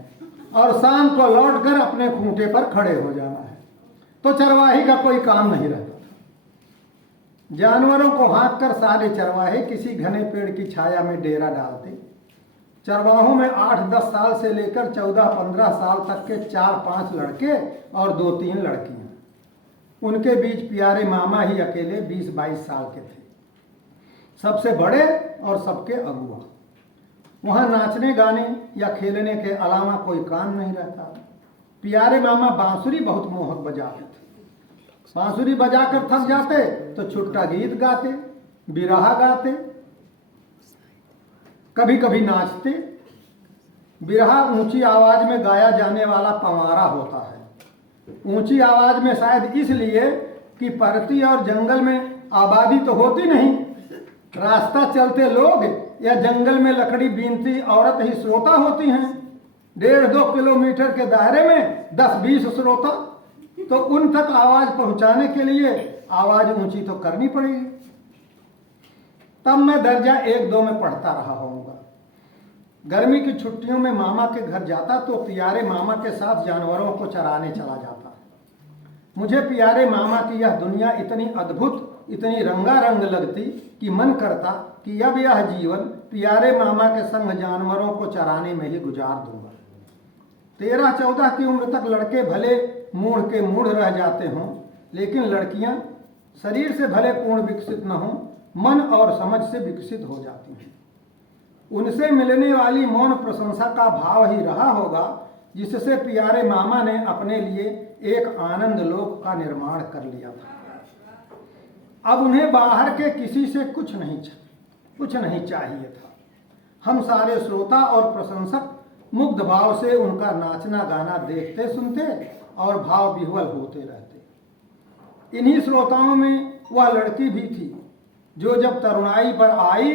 और शाम को लौटकर अपने खूंटे पर खड़े हो जाना है। तो चरवाही का कोई काम नहीं रहता था। जानवरों को हाँक कर सारे चरवाहे किसी घने पेड़ की छाया में डेरा डालते। चरवाहों में 8-10 साल से लेकर 14-15 साल तक के 4-5 लड़के और 2-3 लड़कियां। उनके बीच प्यारे मामा ही अकेले 20-22 साल के थे, सबसे बड़े और सबके अगुआ। वहाँ नाचने गाने या खेलने के अलावा कोई काम नहीं रहता। प्यारे मामा बांसुरी बहुत मोहक बजाते थे। बांसुरी बजाकर थक जाते तो छुट्टा गीत गाते, बिरहा गाते, कभी कभी नाचते। बिरहा ऊंची आवाज में गाया जाने वाला पंवारा होता है। ऊंची आवाज में शायद इसलिए कि परती और जंगल में आबादी तो होती नहीं, रास्ता चलते लोग या जंगल में लकड़ी बीनती औरत ही श्रोता होती हैं। 1.5-2 किलोमीटर के दायरे में 10-20 श्रोता, तो उन तक आवाज पहुंचाने के लिए आवाज ऊंची तो करनी पड़ेगी। तब मैं दर्जा 1-2 में पढ़ता रहा होऊंगा। गर्मी की छुट्टियों में मामा के घर जाता तो प्यारे मामा के साथ जानवरों को चराने चला जाता। मुझे प्यारे मामा की यह दुनिया इतनी अद्भुत, इतनी रंगारंग लगती कि मन करता कि अब यह जीवन प्यारे मामा के संग जानवरों को चराने में ही गुजार दूंगा। 13-14 की उम्र तक लड़के भले मूढ़ के मूढ़ रह जाते हों, लेकिन लड़कियां शरीर से भले पूर्ण विकसित न हों, मन और समझ से विकसित हो जाती हैं। उनसे मिलने वाली मौन प्रशंसा का भाव ही रहा होगा जिससे प्यारे मामा ने अपने लिए एक आनंद लोक का निर्माण कर लिया था। अब उन्हें बाहर के किसी से कुछ नहीं चाहिए था। हम सारे श्रोता और प्रशंसक मुग्ध भाव से उनका नाचना गाना देखते सुनते और भाव विह्वल होते रहते। इन्हीं श्रोताओं में वह लड़की भी थी जो जब तरुणाई पर आई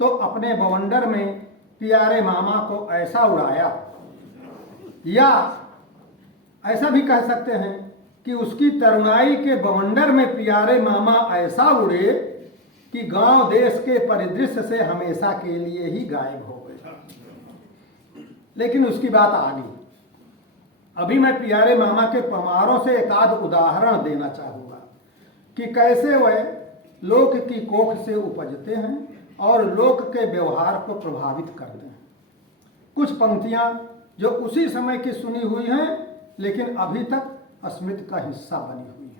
तो अपने बवंडर में प्यारे मामा को ऐसा उड़ाया, या ऐसा भी कह सकते हैं कि उसकी तरुणाई के बवंडर में प्यारे मामा ऐसा उड़े कि गांव देश के परिदृश्य से हमेशा के लिए ही गायब हो गए। लेकिन उसकी बात आगे। अभी मैं प्यारे मामा के पमारों से एक आध उदाहरण देना चाहूँगा कि कैसे वह लोक की कोख से उपजते हैं और लोक के व्यवहार को प्रभावित करते हैं। कुछ पंक्तियां जो उसी समय की सुनी हुई हैं लेकिन अभी तक स्मृति का हिस्सा बनी हुई है।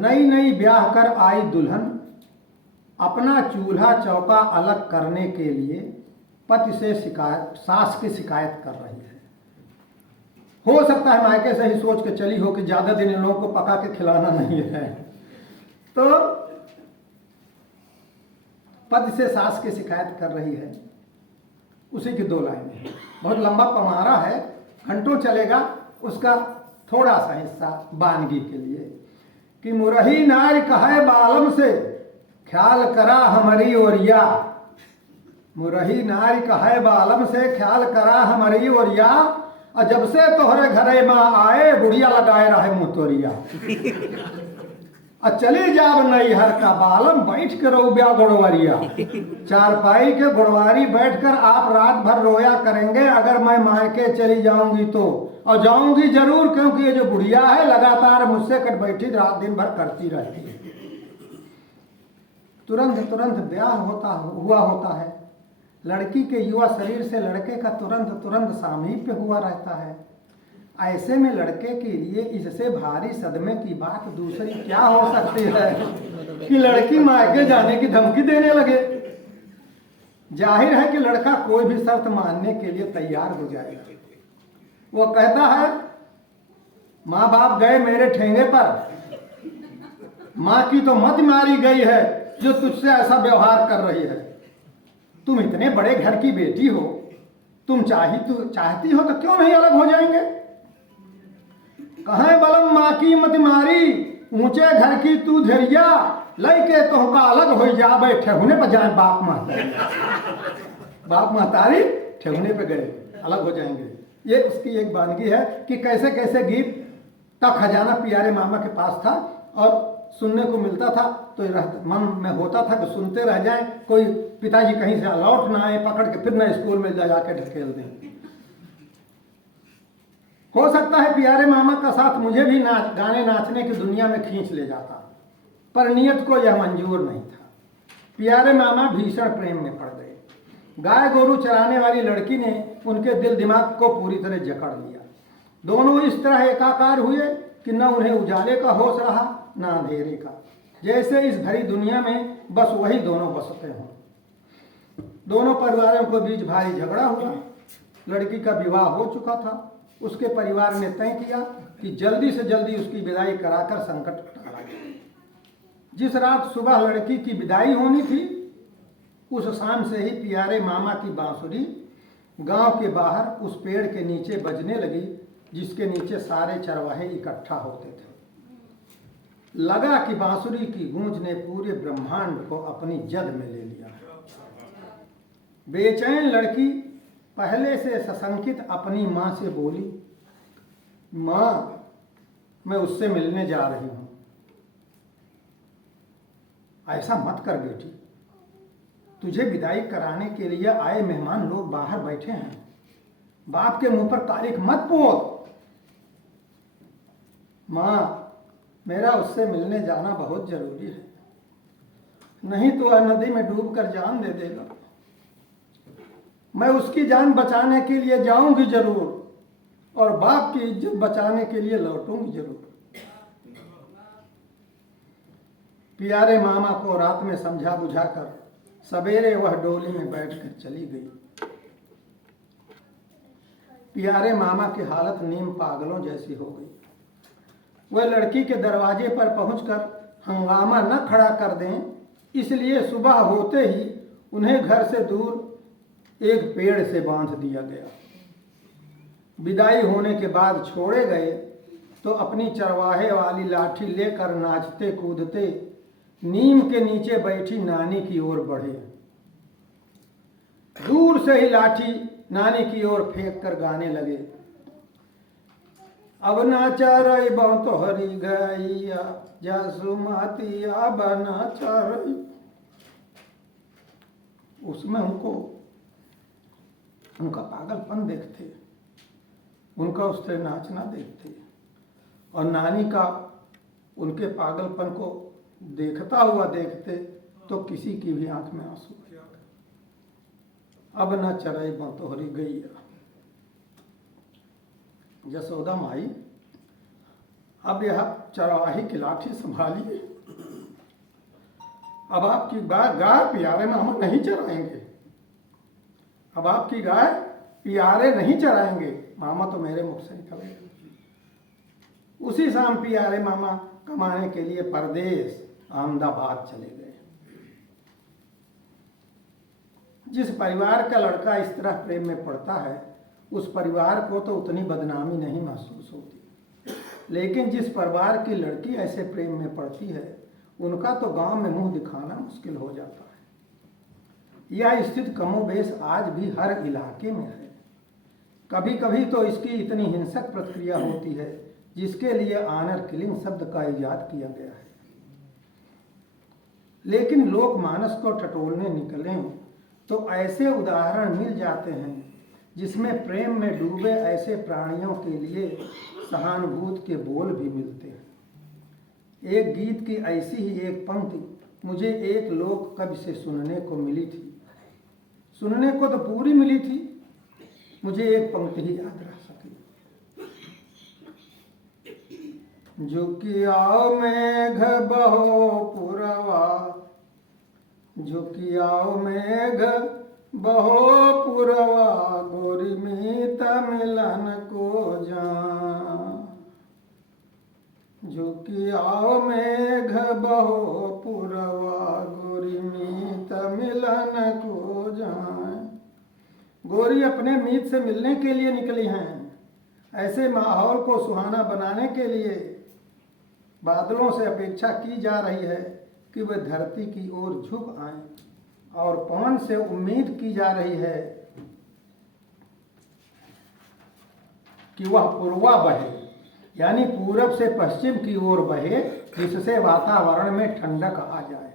नई नई ब्याह कर आई दुल्हन अपना चूल्हा चौका अलग करने के लिए पति से सास की शिकायत कर रही है। हो सकता है मायके से ही सोच के चली हो कि ज्यादा दिन इन लोगों को पका के खिलाना नहीं है, तो पति से सास की शिकायत कर रही है। उसी की 2 लाइनें हैं। बहुत लंबा पमारा है, घंटों चलेगा। उसका थोड़ा सा हिस्सा बानगी के लिए कि मुरही नारी कहे बालम से ख्याल करा हमारी ओरिया। मुरही नारी कहे बालम से ख्याल करा हमारी ओरिया, और जब से तोहरे घरे में आए बुढ़िया लगाए रहे मुतोरिया। और चली जाब नैहर का बालम बैठ के रोब्या गुड़वरिया। चारपाई के गुड़वारी बैठकर आप रात भर रोया करेंगे अगर मैं मायके चली जाऊंगी तो, और जाऊंगी जरूर, क्योंकि ये जो बुढ़िया है लगातार मुझसे कट बैठी रात दिन भर करती रहती है। तुरंत ब्याह हुआ होता है। लड़की के युवा शरीर से लड़के का तुरंत सामीप्य हुआ रहता है। ऐसे में लड़के के लिए इससे भारी सदमे की बात दूसरी क्या हो सकती है कि लड़की मायके जाने की धमकी देने लगे। जाहिर है कि लड़का कोई भी शर्त मानने के लिए तैयार हो जाएगा। वो कहता है, माँ बाप गए मेरे ठेंगे पर, माँ की तो मत मारी गई है जो तुझसे ऐसा व्यवहार कर रही है। तुम इतने बड़े घर की बेटी हो, तुम चाहती हो तो क्यों नहीं अलग हो जाएंगे। कहाँ बलम माँ की मत मारी, ऊंचे घर की तू धैर्या, लइके तोहका अलग हो जा बैठे होने पर जाए बाप महतारी ठेहुने पे गए अलग हो जाएंगे। ये उसकी एक वानगी है कि कैसे कैसे गीत का खजाना प्यारे मामा के पास था और सुनने को मिलता था तो मन में होता था कि सुनते रह जाएं, कोई पिताजी कहीं से लौट ना आए पकड़ के फिर न स्कूल में जाके ढकेल दें। हो सकता है प्यारे मामा का साथ मुझे भी गाने नाचने की दुनिया में खींच ले जाता, पर नियत को यह मंजूर नहीं था। प्यारे मामा भीषण प्रेम में पड़ गए। गाय गोरू चराने वाली लड़की ने उनके दिल दिमाग को पूरी तरह जकड़ लिया। दोनों इस तरह एकाकार हुए कि न उन्हें उजाले का होश रहा न अंधेरे का, जैसे इस भरी दुनिया में बस वही दोनों बसते हों। दोनों परिवारों के बीच भारी झगड़ा हुआ। लड़की का विवाह हो चुका था। उसके परिवार ने तय किया कि जल्दी से जल्दी उसकी विदाई कराकर संकट टाला जाए। जिस रात सुबह लड़की की विदाई होनी थी, उस शाम से ही प्यारे मामा की बांसुरी गांव के बाहर उस पेड़ के नीचे बजने लगी, जिसके नीचे सारे चरवाहे इकट्ठा होते थे। लगा कि बांसुरी की गूंज ने पूरे ब्रह्मांड को अपनी जद में ले लिया। बेचैन लड़की पहले से सशंकित अपनी मां से बोली, मां, मैं उससे मिलने जा रही हूं। ऐसा मत कर बेटी, तुझे विदाई कराने के लिए आए मेहमान लोग बाहर बैठे हैं। बाप के मुंह पर तारीख मत पोत। मां, मेरा उससे मिलने जाना बहुत जरूरी है, नहीं तो वह नदी में डूब कर जान दे देगा। मैं उसकी जान बचाने के लिए जाऊंगी जरूर, और बाप की इज्जत बचाने के लिए लौटूंगी जरूर। प्यारे मामा को रात में समझा बुझाकर सवेरे वह डोली में बैठकर चली गई। प्यारे मामा की हालत नीम पागलों जैसी हो गई। वह लड़की के दरवाजे पर पहुंचकर हंगामा न खड़ा कर दें, इसलिए सुबह होते ही उन्हें घर से दूर एक पेड़ से बांध दिया गया। विदाई होने के बाद छोड़े गए तो अपनी चरवाहे वाली लाठी लेकर नाचते कूदते नीम के नीचे बैठी नानी की ओर बढ़े। दूर से ही लाठी नानी की ओर फेंक कर गाने लगे, अब ना चरई तोहरी गैया जसुमतिया बना चरई। उसमें उनका पागलपन देखते, उनका उससे नाचना देखते, और नानी का उनके पागलपन को देखता हुआ देखते तो किसी की भी आंख में आंसू आ जाते। अब न चरई तोहरी गैया। यशोदा माई, अब यह चरवाही की लाठी संभालिए। अब आपकी गाय प्यारे मामा नहीं चराएंगे। अब आपकी गाय प्यारे नहीं चराएंगे। मामा तो मेरे मुख से निकल गए। उसी शाम प्यारे मामा कमाने के लिए परदेश अहमदाबाद चले गए। जिस परिवार का लड़का इस तरह प्रेम में पड़ता है, उस परिवार को तो उतनी बदनामी नहीं महसूस होती, लेकिन जिस परिवार की लड़की ऐसे प्रेम में पड़ती है, उनका तो गांव में मुंह दिखाना मुश्किल हो जाता है। यह स्थिति कमोबेश आज भी हर इलाके में है। कभी कभी तो इसकी इतनी हिंसक प्रक्रिया होती है जिसके लिए ऑनर किलिंग शब्द का इजाद किया गया है। लेकिन लोग मानस को टटोलने निकलें तो ऐसे उदाहरण मिल जाते हैं जिसमें प्रेम में डूबे ऐसे प्राणियों के लिए सहानुभूति के बोल भी मिलते हैं। एक गीत की ऐसी ही एक पंक्ति मुझे एक लोक कवि से सुनने को मिली थी। सुनने को तो पूरी मिली थी, मुझे एक पंक्ति ही याद रह सकी। झुकियाओ मेघ बहो पुरवा, झुकियाओ मेघ बहो पुरवा, गोरी मीत मिलन को जा। झुकियाओ मेघ बहो पुरवा, गोरी मीत मिलन को जाए। गोरी अपने मीत से मिलने के लिए निकली हैं। ऐसे माहौल को सुहाना बनाने के लिए बादलों से अपेक्षा की जा रही है कि वे धरती की ओर झुक आएं, और पवन से उम्मीद की जा रही है कि वह पूर्वा बहे, यानी पूरब से पश्चिम की ओर बहे, जिससे वातावरण में ठंडक आ जाए।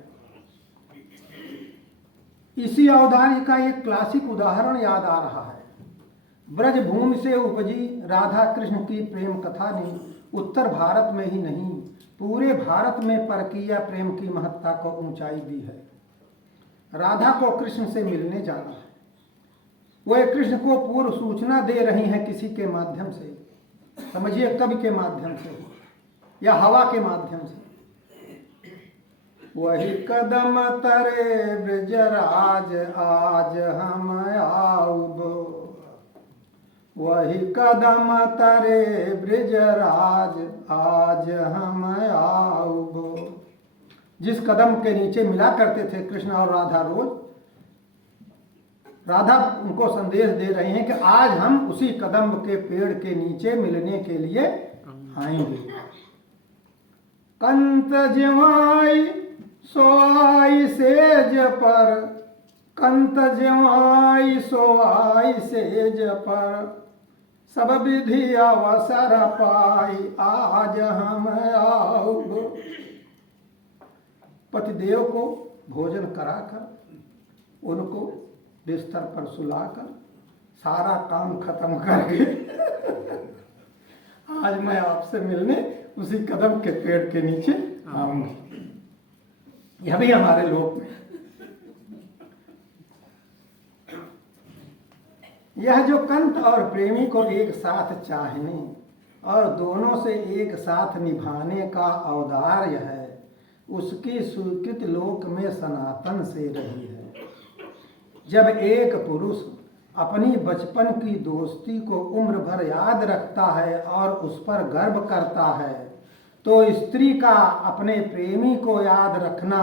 इसी अवधारणा का एक क्लासिक उदाहरण याद आ रहा है। ब्रज भूमि से उपजी राधा कृष्ण की प्रेम कथा ने उत्तर भारत में ही नहीं, पूरे भारत में परकीय प्रेम की महत्ता को ऊंचाई दी है। राधा को कृष्ण से मिलने जाना है, वह कृष्ण को पूर्व सूचना दे रही हैं किसी के माध्यम से, समझिए कवि के माध्यम से या हवा के माध्यम से। वही कदम तरे ब्रजराज आज हम आऊब, वही कदम तरे ब्रजराज आज हम आऊब। जिस कदम के नीचे मिला करते थे कृष्ण और राधा रोज, राधा उनको संदेश दे रहे हैं कि आज हम उसी कदम के पेड़ के नीचे मिलने के लिए आएंगे। कंत जवाई सोआई सेज पर, कंत जवाई सोआई सेज पर, सब विधि अवसर पाई आज हम आऊब। पतिदेव को भोजन कराकर उनको बिस्तर पर सुलाकर सारा काम खत्म करके आज मैं आपसे मिलने उसी कदम के पेड़ के नीचे आऊंगी। यह भी हमारे लोक में, यह जो कंत और प्रेमी को एक साथ चाहने और दोनों से एक साथ निभाने का औदार्य है, उसकी स्वीकृत लोक में सनातन से रही है। जब एक पुरुष अपनी बचपन की दोस्ती को उम्र भर याद रखता है और उस पर गर्व करता है, तो स्त्री का अपने प्रेमी को याद रखना,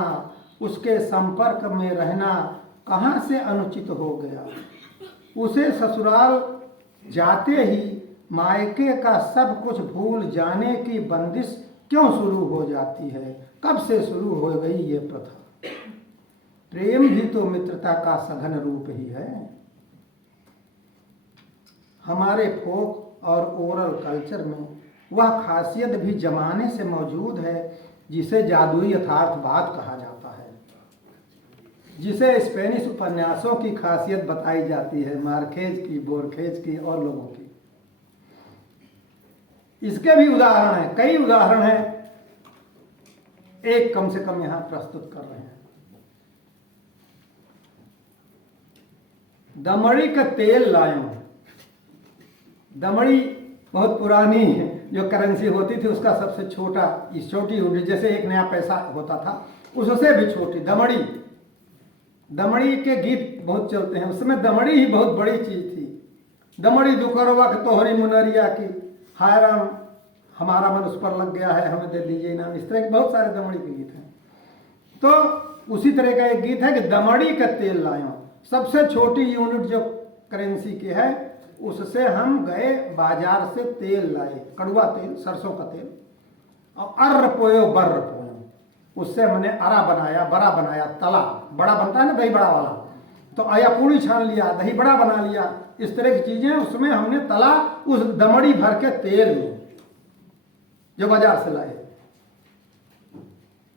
उसके संपर्क में रहना कहाँ से अनुचित हो गया। उसे ससुराल जाते ही मायके का सब कुछ भूल जाने की बंदिश क्यों शुरू हो जाती है? कब से शुरू हो गई ये प्रथा? प्रेम भी तो मित्रता का सघन रूप ही है। हमारे फोक और ओरल कल्चर में वह खासियत भी जमाने से मौजूद है जिसे जादुई यथार्थवाद कहा जाता है, जिसे स्पेनिश उपन्यासों की खासियत बताई जाती है, मार्केज की, बोर्खेज की और लोगों की। इसके भी उदाहरण हैं, कई उदाहरण हैं, एक कम से कम यहां प्रस्तुत कर रहे हैं। दमड़ी का तेल लायो। दमड़ी बहुत पुरानी जो करेंसी होती थी उसका सबसे छोटा, इस छोटी यूनिट जैसे एक नया पैसा होता था उससे भी छोटी दमड़ी। दमड़ी के गीत बहुत चलते हैं, उस समय दमड़ी ही बहुत बड़ी चीज थी। दमड़ी दुकरवा के तोहरी मुनरिया की, हाय राम हमारा मन उस पर लग गया है, हमें दे दीजिए इनाम। इस तरह के बहुत सारे दमड़ी के गीत हैं। तो उसी तरह का एक गीत है कि दमड़ी का तेल लायो। सबसे छोटी यूनिट जो करेंसी की है उससे हम गए बाजार से तेल लाए, कड़वा तेल, सरसों का तेल, और अर्र पोयो बर्र पोयो, उससे हमने अरा बनाया, बड़ा बनाया, तला, बड़ा बनता है ना दही बड़ा वाला, तो आया पूड़ी छान लिया, दही बड़ा बना लिया, इस तरह की चीजें उसमें हमने तला उस दमड़ी भर के तेल में जो बाजार से लाए।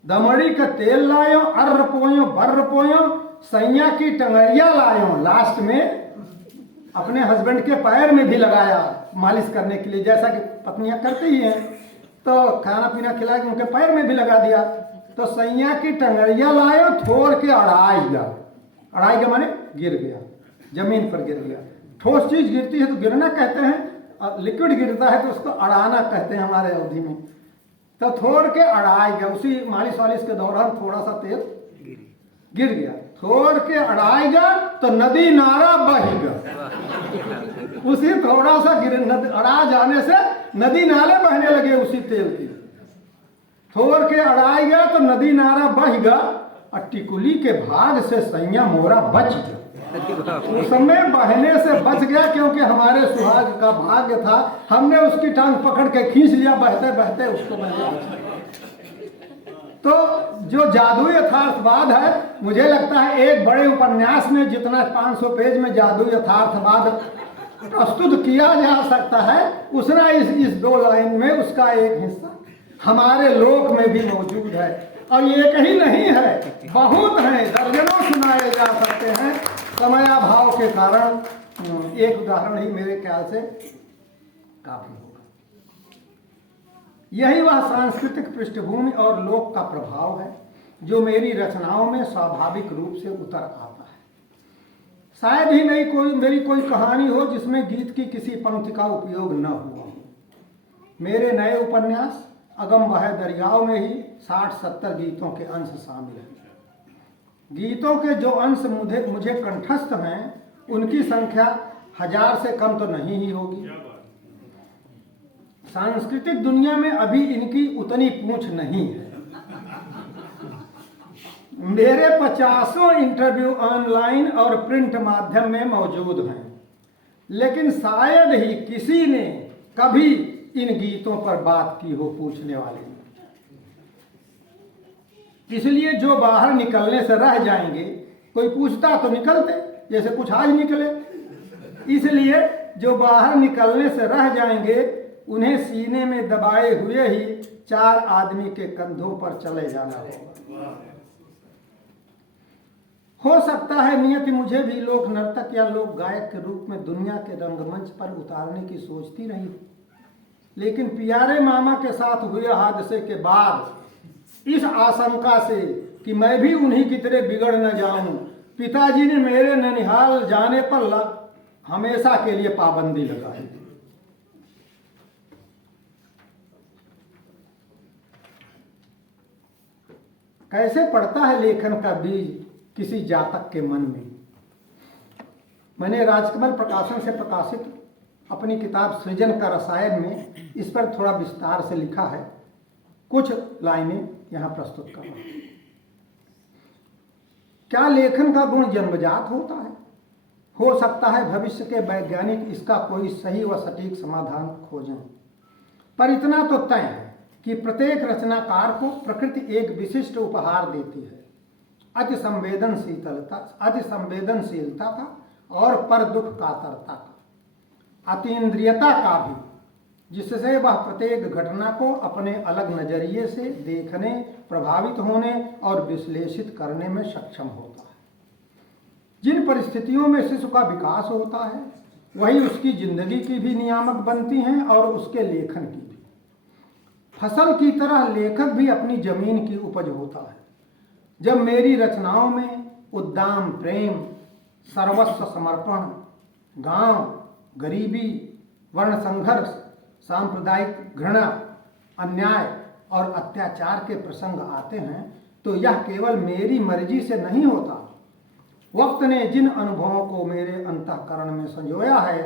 दमड़ी का तेल लायो, अर्र पोयो बर्र पोयो, सैया की टंगरिया लायो। लास्ट में अपने हस्बैंड के पैर में भी लगाया मालिश करने के लिए, जैसा कि पत्नियां करती ही हैं, तो खाना पीना खिला के उनके पैर में भी लगा दिया। तो सैया की टंगरिया लायो, थोड़ के अड़ाई गया। अड़ाई का माने गिर गया, जमीन पर गिर गया। ठोस चीज गिरती है तो गिरना कहते हैं, लिक्विड गिरता है तो उसको अड़ाना कहते हैं हमारे अवधि में। तो थोड़ के अड़ाई गया, उसी मालिश वालिश के दौरान थोड़ा सा तेल गिर गया, थोड़ के अड़ाई गया तो नदी नारा बह गया। उसी थोड़ा सा अड़ा जाने से नदी नाले बहने लगे उसी तेल की। थोड़ के अड़ाई गया तो नदी नारा बह गया, और टिकुली के भाग से सैया मोरा बच गया। उस समय बहने से बच गया क्योंकि हमारे सुहाग का भाग्य था, हमने उसकी टांग पकड़ के खींच लिया, बहते बहते उसको बहने। तो जो जादुई यथार्थवाद है, मुझे लगता है एक बड़े उपन्यास में जितना 500 पेज में जादुई यथार्थवाद प्रस्तुत किया जा सकता है, उसने इस 2 लाइन में उसका एक हिस्सा हमारे लोक में भी मौजूद है। और ये एक ही नहीं है, बहुत हैं, दर्जनों सुनाए जा सकते हैं। समयाभाव के कारण एक उदाहरण ही मेरे ख्याल से काफी होगा। यही वह सांस्कृतिक पृष्ठभूमि और लोक का प्रभाव है जो मेरी रचनाओं में स्वाभाविक रूप से उतर आता है। शायद ही मेरी कोई कहानी हो जिसमें गीत की किसी पंक्ति का उपयोग न हुआ हो। मेरे नए उपन्यास अगम बहे दरियाओं में ही 60-70 गीतों के अंश शामिल हैं। गीतों के जो अंश मुझे कंठस्थ हैं उनकी संख्या 1000 से कम तो नहीं ही होगी। सांस्कृतिक दुनिया में अभी इनकी उतनी पूंछ नहीं है। मेरे 50 इंटरव्यू ऑनलाइन और प्रिंट माध्यम में मौजूद हैं, लेकिन शायद ही किसी ने कभी इन गीतों पर बात की हो पूछने वाले ने। इसलिए जो बाहर निकलने से रह जाएंगे, कोई पूछता तो निकलते जैसे कुछ आज निकले, इसलिए जो बाहर निकलने से रह जाएंगे उन्हें सीने में दबाए हुए ही 4 आदमी के कंधों पर चले जाना होगा। हो सकता है नियति मुझे भी लोक नर्तक या लोक गायक के रूप में दुनिया के रंगमंच पर उतारने की सोचती रही, लेकिन प्यारे मामा के साथ हुए हादसे के बाद इस आशंका से कि मैं भी उन्हीं की तरह बिगड़ न जाऊं, पिताजी ने मेरे ननिहाल जाने पर हमेशा के लिए पाबंदी लगाई। कैसे पड़ता है लेखन का बीज किसी जातक के मन में। मैंने राजकमल प्रकाशन से प्रकाशित अपनी किताब सृजन का रसायन में इस पर थोड़ा विस्तार से लिखा है। कुछ लाइनें यहां प्रस्तुत कर रहा हूं। क्या लेखन का गुण जन्मजात होता है? हो सकता है भविष्य के वैज्ञानिक इसका कोई सही व सटीक समाधान खोजें, पर इतना तो तय है कि प्रत्येक रचनाकार को प्रकृति एक विशिष्ट उपहार देती है, अति संवेदनशीलता का और पर दुख कातरता का, अतीन्द्रियता का भी, जिससे वह प्रत्येक घटना को अपने अलग नजरिए से देखने, प्रभावित होने और विश्लेषित करने में सक्षम होता है। जिन परिस्थितियों में शिशु का विकास होता है वही उसकी जिंदगी की भी नियामक बनती हैं और उसके लेखन की भी। फसल की तरह लेखक भी अपनी जमीन की उपज होता है। जब मेरी रचनाओं में उद्दाम प्रेम, सर्वस्व समर्पण, गांव, गरीबी, वर्ण संघर्ष, सांप्रदायिक घृणा, अन्याय और अत्याचार के प्रसंग आते हैं तो यह केवल मेरी मर्जी से नहीं होता। वक्त ने जिन अनुभवों को मेरे अंतःकरण में संजोया है,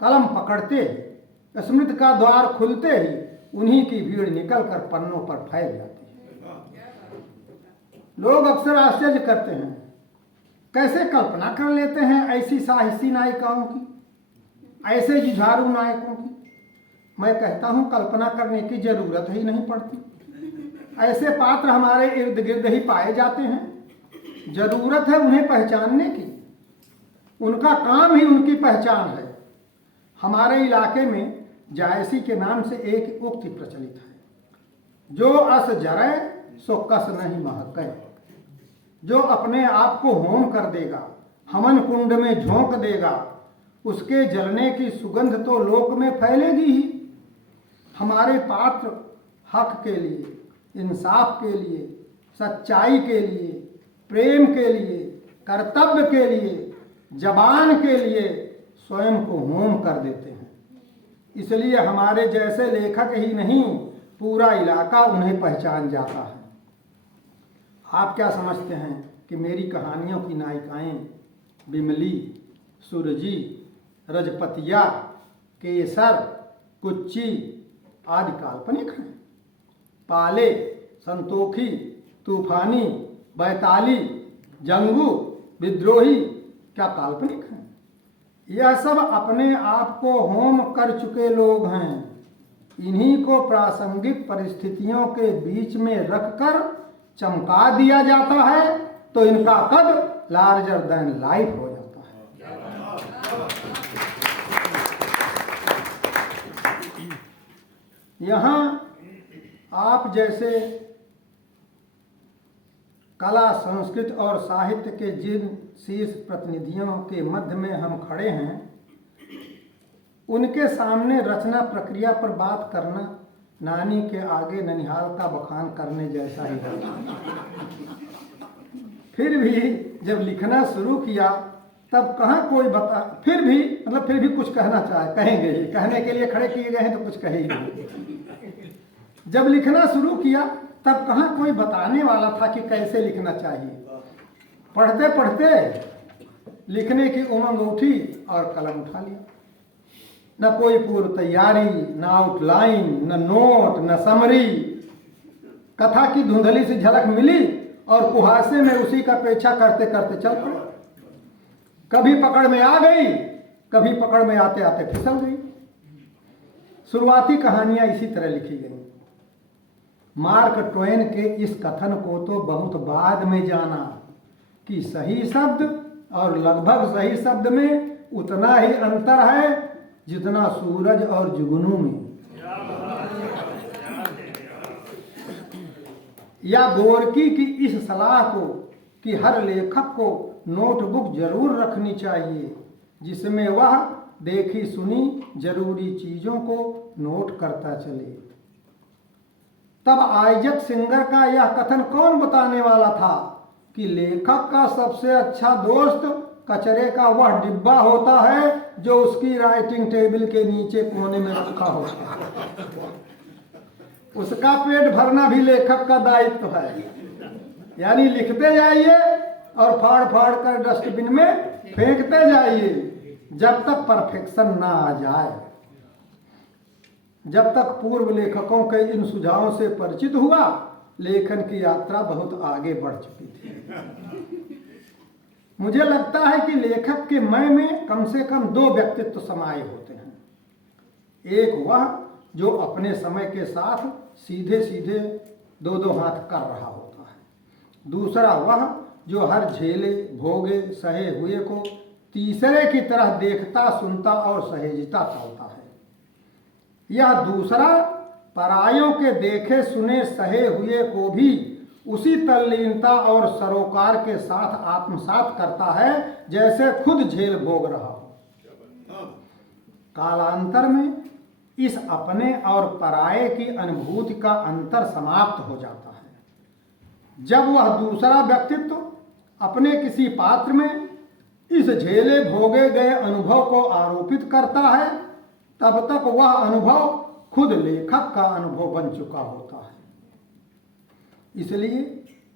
कलम पकड़ते ही, स्मृति का द्वार खुलते ही उन्हीं की भीड़ निकलकर पन्नों पर फैल जाती है। लोग अक्सर आश्चर्य करते हैं, कैसे कल्पना कर लेते हैं ऐसी साहसी नायिकाओं की, ऐसे जुझारू नायकों की। मैं कहता हूं कल्पना करने की जरूरत ही नहीं पड़ती। ऐसे पात्र हमारे इर्द गिर्द ही पाए जाते हैं। जरूरत है उन्हें पहचानने की। उनका काम ही उनकी पहचान है। हमारे इलाके में जायसी के नाम से एक उक्ति प्रचलित है, जो अस जरे सो कस नहीं महके। जो अपने आप को होम कर देगा, हमन कुंड में झोंक देगा, उसके जलने की सुगंध तो लोक में फैलेगी ही। हमारे पात्र हक के लिए, इंसाफ के लिए, सच्चाई के लिए, प्रेम के लिए, कर्तव्य के लिए, जबान के लिए स्वयं को होम कर देते हैं। इसलिए हमारे जैसे लेखक ही नहीं, पूरा इलाका उन्हें पहचान जाता है। आप क्या समझते हैं कि मेरी कहानियों की नायिकाएं बिमली, सुरजी, रजपतिया, केसर, कुच्ची आदि काल्पनिक हैं? पाले, संतोखी, तूफानी, बैताली, जंगू, विद्रोही क्या काल्पनिक हैं? यह सब अपने आप को होम कर चुके लोग हैं। इन्हीं को प्रासंगिक परिस्थितियों के बीच में रखकर चमका दिया जाता है तो इनका कद लार्जर देन लाइफ हो जाता है। यहाँ आप जैसे कला, संस्कृत और साहित्य के जिन शीर्ष प्रतिनिधियों के मध्य में हम खड़े हैं, उनके सामने रचना प्रक्रिया पर बात करना नानी के आगे ननिहाल का बखान करने जैसा ही है। फिर भी जब लिखना शुरू किया तब कहाँ कोई बता, फिर भी कुछ कहना कहेंगे ही, कहने के लिए खड़े किए गए हैं तो कुछ कहेंगे। जब लिखना शुरू किया तब कहाँ कोई बताने वाला था कि कैसे लिखना चाहिए। पढ़ते पढ़ते लिखने की उमंग उठी और कलम उठा लिया। न कोई पूर्व तैयारी, न आउटलाइन, न नोट, न समरी। कथा की धुंधली सी झलक मिली और कुहासे में उसी का पीछा करते करते चल पड़े। कभी पकड़ में आ गई, कभी पकड़ में आते आते फिसल गई। शुरुआती कहानियां इसी तरह लिखी गई। मार्क ट्वेन के इस कथन को तो बहुत बाद में जाना कि सही शब्द और लगभग सही शब्द में उतना ही अंतर है जितना सूरज और जुगनू में। या गोरकी की इस सलाह को कि हर लेखक को नोटबुक जरूर रखनी चाहिए जिसमें वह देखी सुनी जरूरी चीजों को नोट करता चले। तब आइजक सिंगर का यह कथन कौन बताने वाला था कि लेखक का सबसे अच्छा दोस्त कचरे का वह डिब्बा होता है जो उसकी राइटिंग टेबल के नीचे कोने में रखा होता है। उसका पेट भरना भी लेखक का दायित्व है। यानी लिखते जाइए और फाड़ फाड़ कर डस्टबिन में फेंकते जाइए जब तक परफेक्शन ना आ जाए। जब तक पूर्व लेखकों के इन सुझावों से परिचित हुआ, लेखन की यात्रा बहुत आगे बढ़ चुकी थी। मुझे लगता है कि लेखक के मैं में कम से कम दो व्यक्तित्व समाये होते हैं। एक वह जो अपने समय के साथ सीधे सीधे दो दो हाथ कर रहा होता है। दूसरा वह जो हर झेले भोगे सहे हुए को तीसरे की तरह देखता सुनता और सहेजता चलता है। यह दूसरा परायों के देखे सुने सहे हुए को भी उसी तल्लीनता और सरोकार के साथ आत्मसात करता है जैसे खुद झेल भोग रहा हो। कालांतर में इस अपने और पराये की अनुभूति का अंतर समाप्त हो जाता है। जब वह दूसरा व्यक्तित्व अपने किसी पात्र में इस झेले भोगे गए अनुभव को आरोपित करता है, तब तक वह अनुभव खुद लेखक का अनुभव बन चुका होता है। इसलिए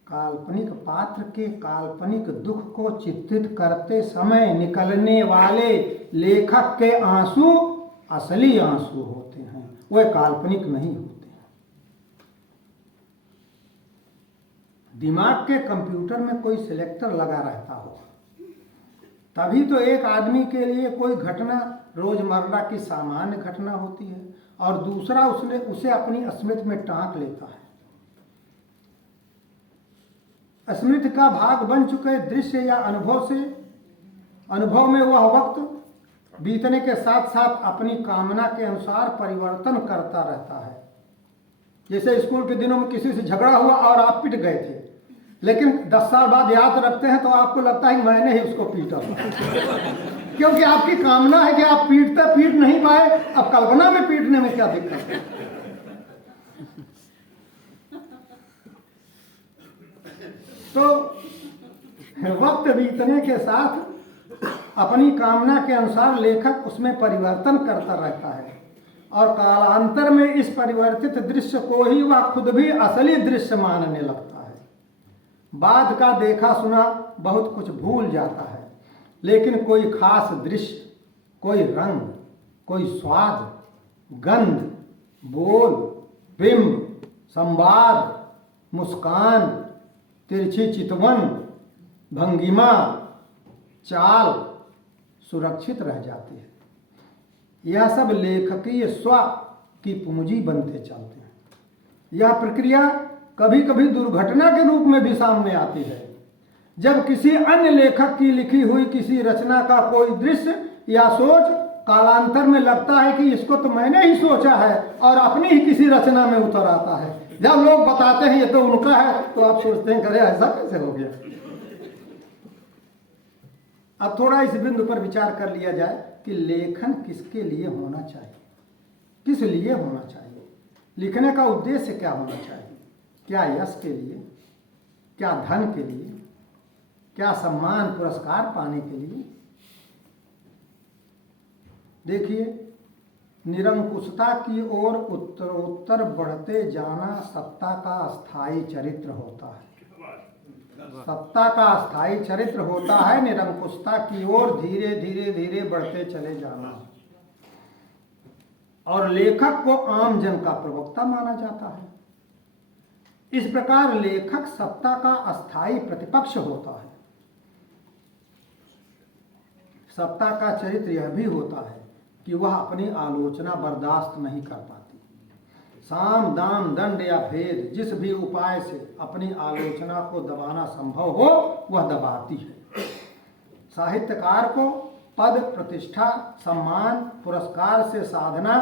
काल्पनिक पात्र के काल्पनिक दुख को चित्रित करते समय निकलने वाले लेखक के आंसू असली आंसू होते हैं, वे काल्पनिक नहीं होते हैं। दिमाग के कंप्यूटर में कोई सिलेक्टर लगा रहता हो तभी तो एक आदमी के लिए कोई घटना रोजमर्रा की सामान्य घटना होती है और दूसरा उसे अपनी स्मृति में टांक लेता है। स्मृति का भाग बन चुके दृश्य या अनुभव में वह वक्त बीतने के साथ साथ अपनी कामना के अनुसार परिवर्तन करता रहता है। जैसे स्कूल के दिनों में किसी से झगड़ा हुआ और आप पिट गए थे, लेकिन 10 साल बाद याद रखते हैं तो आपको लगता है कि मैंने ही उसको पीटा क्योंकि आपकी कामना है कि आप पीट नहीं पाए। अब कल्पना में पीटने में क्या दिक्कत है। तो वक्त बीतने के साथ अपनी कामना के अनुसार लेखक उसमें परिवर्तन करता रहता है और कालांतर में इस परिवर्तित दृश्य को ही वह खुद भी असली दृश्य मानने लगता है। बाद का देखा सुना बहुत कुछ भूल जाता है, लेकिन कोई खास दृश्य, कोई रंग, कोई स्वाद, गंध, बोल, बिंब, संवाद, मुस्कान, तिरछी चितवन, भंगिमा, चाल सुरक्षित रह जाती है। यह सब लेखकीय स्व की पूंजी बनते चलते हैं। यह प्रक्रिया कभी कभी दुर्घटना के रूप में भी सामने आती है, जब किसी अन्य लेखक की लिखी हुई किसी रचना का कोई दृश्य या सोच कालांतर में लगता है कि इसको तो मैंने ही सोचा है और अपनी ही किसी रचना में उतर आता है। जब लोग बताते हैं ये तो उनका है तो आप सोचते हैं करे ऐसा कैसे हो गया। अब थोड़ा इस बिंदु पर विचार कर लिया जाए कि लेखन किसके लिए होना चाहिए, किस लिए होना चाहिए, लिखने का उद्देश्य क्या होना चाहिए। क्या यश के लिए, क्या धन के लिए, क्या सम्मान पुरस्कार पाने के लिए, देखिए, निरंकुशता की ओर उत्तरोत्तर बढ़ते जाना सत्ता का स्थायी चरित्र होता है। सत्ता का स्थायी चरित्र होता है निरंकुशता की ओर धीरे धीरे धीरे बढ़ते चले जाना। और लेखक को आम जन का प्रवक्ता माना जाता है। इस प्रकार लेखक सत्ता का अस्थायी प्रतिपक्ष होता है। सत्ता का चरित्र यह भी होता है कि वह अपनी आलोचना बर्दाश्त नहीं कर पाती। साम दाम दंड या भेद जिस भी उपाय से अपनी आलोचना को दबाना संभव हो वह दबाती है। साहित्यकार को पद, प्रतिष्ठा, सम्मान, पुरस्कार से साधना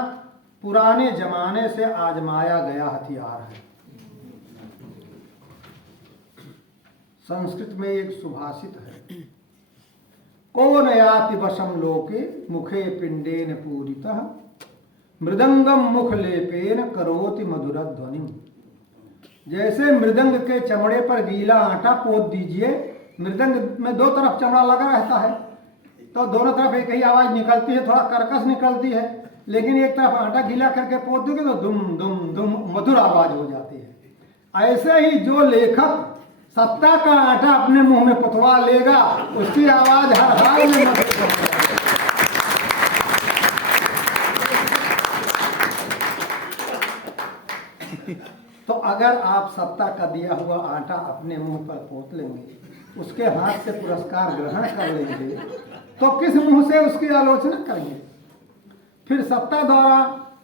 पुराने जमाने से आजमाया गया हथियार है। संस्कृत में एक सुभाषित है, कौन याति वशम लोके मुखे पिंडेन पूरितः मृदंगम मुख लेपेन करोति मधुर ध्वनिम। जैसे मृदंग के चमड़े पर गीला आटा पोत दीजिए, मृदंग में दो तरफ चमड़ा लगा रहता है तो दोनों तरफ एक ही आवाज निकलती है, थोड़ा कर्कश निकलती है, लेकिन एक तरफ आटा गीला करके पोत दोगे तो दुम दुम दुम मधुर आवाज हो जाती है। ऐसे ही जो लेखक सत्ता का आटा अपने मुंह में पुतवा लेगा उसकी आवाज हर हाल में मधुर होगी। तो अगर आप सत्ता का दिया हुआ आटा अपने मुंह पर पोत लेंगे, उसके हाथ से पुरस्कार ग्रहण कर लेंगे, तो किस मुंह से उसकी आलोचना करेंगे? फिर सत्ता द्वारा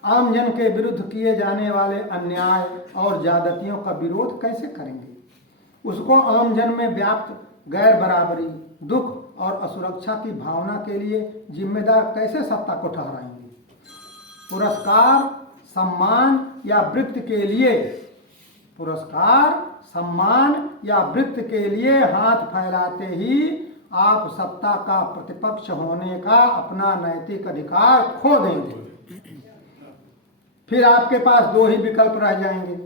आम जन के विरुद्ध किए जाने वाले अन्याय और ज्यादतियों का विरोध कैसे करेंगे? उसको आम जन में व्याप्त गैर बराबरी, दुख और असुरक्षा की भावना के लिए जिम्मेदार कैसे सत्ता को ठहराएंगे? पुरस्कार, सम्मान या वृत्ति के लिए वृत्ति के लिए हाथ फैलाते ही आप सत्ता का प्रतिपक्ष होने का अपना नैतिक अधिकार खो देंगे। फिर आपके पास दो ही विकल्प रह जाएंगे,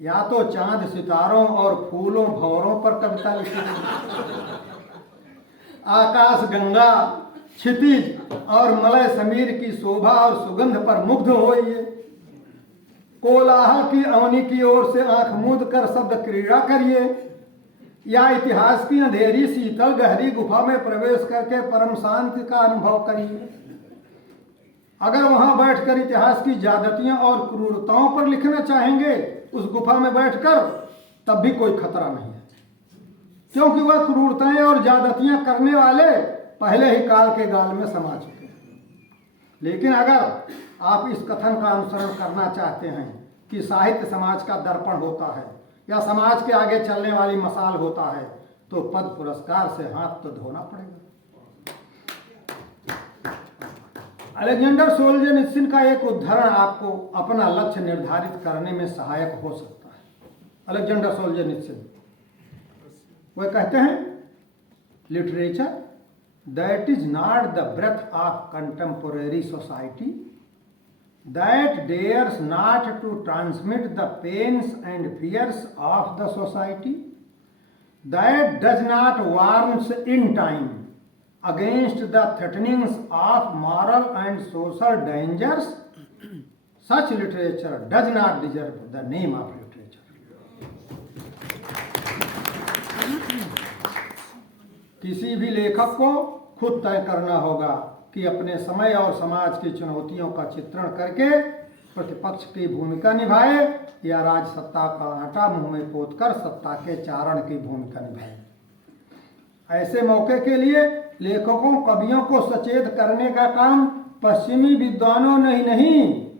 या तो चांद सितारों और फूलों भंवरों पर कविता लिखिए, आकाश गंगा क्षितिज और मलय समीर की शोभा और सुगंध पर मुग्ध होइए, कोलाहल की अवनी की ओर से आंख मूंद कर शब्द क्रीड़ा करिए, या इतिहास की अंधेरी शीतल गहरी गुफा में प्रवेश करके परम शांति का अनुभव करिए। अगर वहां बैठकर इतिहास की ज्यादतियों और क्रूरताओं पर लिखना चाहेंगे उस गुफा में बैठकर, तब भी कोई खतरा नहीं है, क्योंकि वह क्रूरताएं और ज्यादतियां करने वाले पहले ही काल के गाल में समा चुके हैं। लेकिन अगर आप इस कथन का अनुसरण करना चाहते हैं कि साहित्य समाज का दर्पण होता है या समाज के आगे चलने वाली मसाल होता है, तो पद पुरस्कार से हाथ तो धोना पड़ेगा। अलेक्जेंडर सोल्जेनित्सिन का एक उदाहरण आपको अपना लक्ष्य निर्धारित करने में सहायक हो सकता है। अलेक्जेंडर सोल्जेनित्सिन वह कहते हैं, literature that is not the breath of contemporary society, that dares not to transmit the pains and fears of the society, that does not warn in time against the threatenings of moral and social dangers, such literature does not deserve the name of literature. किसी भी लेखक को खुद तय करना होगा कि अपने समय और समाज की चुनौतियों का चित्रण करके प्रतिपक्ष की भूमिका निभाए या राजसत्ता का आटा मुंह में पोतकर सत्ता के चारण की भूमिका निभाए। ऐसे मौके के लिए लेखकों, कवियों को सचेत करने का काम पश्चिमी विद्वानों ने ही नहीं,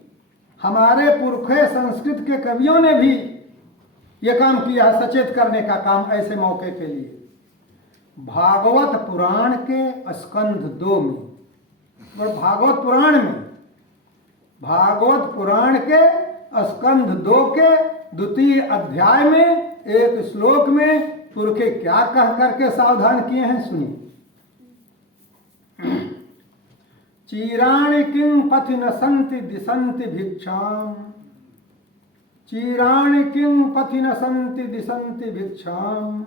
हमारे पुरखे संस्कृत के कवियों ने भी ये काम किया, सचेत करने का काम ऐसे मौके के लिए। भागवत पुराण के स्कंध 2 में और भागवत पुराण के स्कंध 2 के द्वितीय अध्याय में एक श्लोक में पुरखे क्या कह करके सावधान किए हैं, सुनिए। चीराणि किं पथि न संति दिशन्ति भिक्षाम, चीराणि किं पथि न संति दिशन्ति भिक्षाम,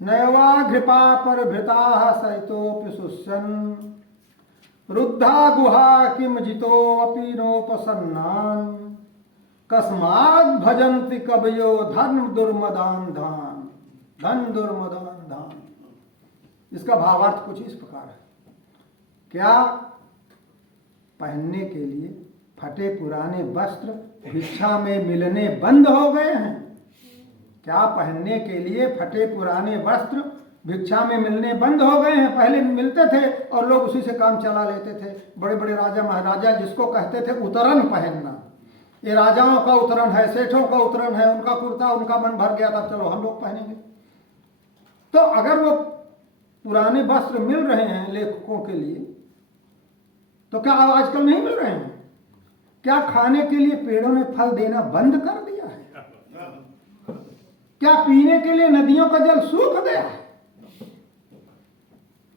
नैवाघृपा परभृताः सहितोऽपि शुष्यन्, रुद्धा गुहा किम जितोऽपि नोपसन्नान् कस्माद् भजन्ति कवयो धन दुर्मदान धान। धन दुर्मदान धान, इसका भावार्थ कुछ इस प्रकार है। क्या पहनने के लिए फटे पुराने वस्त्र भिक्षा में मिलने बंद हो गए हैं? क्या पहनने के लिए फटे पुराने वस्त्र भिक्षा में मिलने बंद हो गए हैं? पहले मिलते थे और लोग उसी से काम चला लेते थे। बड़े बड़े राजा महाराजा जिसको कहते थे उतरन पहनना, ये राजाओं का उतरन है, सेठों का उतरन है, उनका कुर्ता उनका मन भर गया था, चलो हम लोग पहनेंगे। तो अगर वो पुराने वस्त्र मिल रहे हैं लेखकों के लिए, तो क्या आजकल नहीं मिल रहे हैं? क्या खाने के लिए पेड़ों ने फल देना बंद कर दिया है? क्या पीने के लिए नदियों का जल सूख गया है?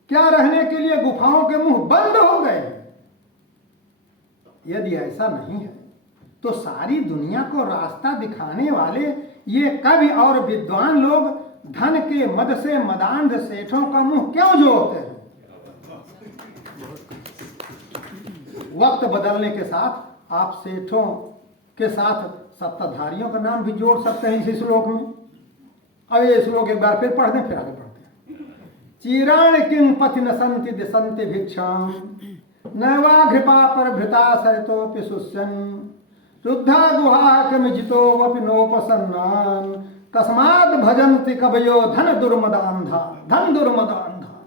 क्या रहने के लिए गुफाओं के मुंह बंद हो गए? यदि ऐसा नहीं है तो सारी दुनिया को रास्ता दिखाने वाले ये कवि और विद्वान लोग धन के मद से मदांध सेठों का मुंह क्यों जोड़ते हैं? वक्त बदलने के साथ आप सेठों के साथ सत्ताधारियों का नाम भी जोड़ सकते हैं इस श्लोक में। अब ये श्लोक एक बार फिर पढ़ दें, फिर आगे पढ़ते हैं। चीराण किं पथि न संति दिशन्ति भिक्षाम नैवा घृपा पर भृता सरितोपि शुष्यन् रुद्धा गुहा किमिजितोऽपि नोपसन्नान् कस्माद् भजन्ति कवयो धन दुर्मदान धान। धन दुर्मदान धान,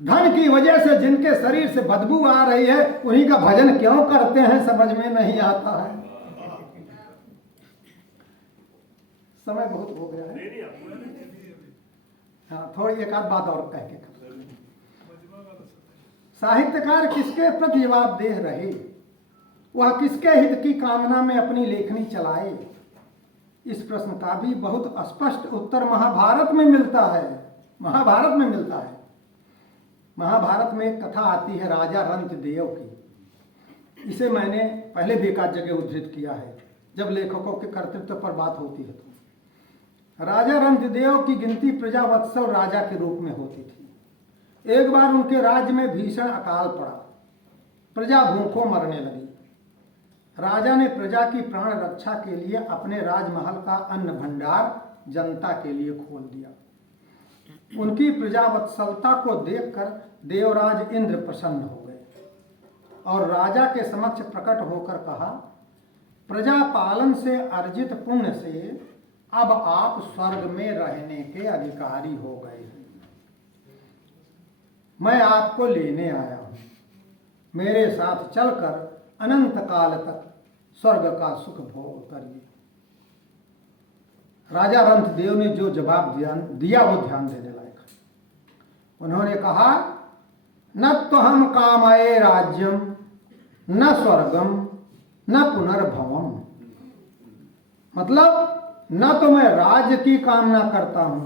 धन की वजह से जिनके शरीर से बदबू आ रही है उन्हीं का भजन क्यों करते हैं समझ में नहीं आता है। समय बहुत हो गया है। हाँ, थोड़ी एक आध बात और कह के साहित्यकार किसके प्रति जवाबदेह रहे, वह किसके हित की कामना में अपनी लेखनी चलाए, इस प्रश्न का भी बहुत स्पष्ट उत्तर महाभारत में मिलता है। महाभारत में मिलता है। महाभारत में एक कथा आती है राजा रंतदेव की। इसे मैंने पहले भी एक आध जगह उद्धृत किया है जब लेखकों के कर्तृत्व पर बात होती है। तो राजा रंतदेव की गिनती प्रजावत्सल राजा के रूप में होती थी। एक बार उनके राज्य में भीषण अकाल पड़ा, प्रजा भूखों मरने लगी। राजा ने प्रजा की प्राण रक्षा के लिए अपने राजमहल का अन्न भंडार जनता के लिए खोल दिया। उनकी प्रजावत्सलता को देखकर देवराज इंद्र प्रसन्न हो गए और राजा के समक्ष प्रकट होकर कहा, प्रजा पालन से अर्जित पुण्य से अब आप स्वर्ग में रहने के अधिकारी हो गए हैं। मैं आपको लेने आया हूं, मेरे साथ चलकर अनंत काल तक स्वर्ग का सुख भोग करिए। राजा रंतदेव ने जो जवाब दिया वो ध्यान देने लायक है। उन्होंने कहा, न तो हम कामये राज्यम न स्वर्गम न पुनर्भवम। मतलब न तो मैं राज्य की कामना करता हूं,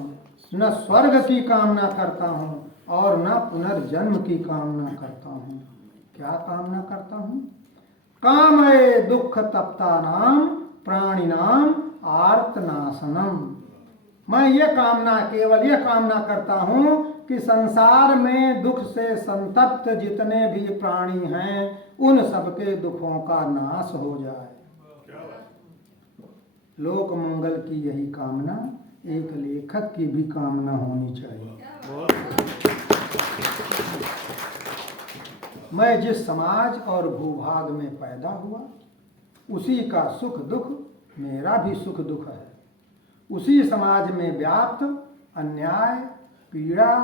न स्वर्ग की कामना करता हूं और न पुनर्जन्म की कामना करता हूं। क्या कामना करता हूं? कामये दुख तप्तानाम प्राणिनाम आर्तनाशनम। मैं ये कामना, केवल ये कामना करता हूं कि संसार में दुख से संतप्त जितने भी प्राणी हैं उन सबके दुखों का नाश हो जाए। लोक मंगल की यही कामना एक लेखक की भी कामना होनी चाहिए। मैं जिस समाज और भूभाग में पैदा हुआ उसी का सुख दुख मेरा भी सुख दुख है। उसी समाज में व्याप्त अन्याय, पीड़ा,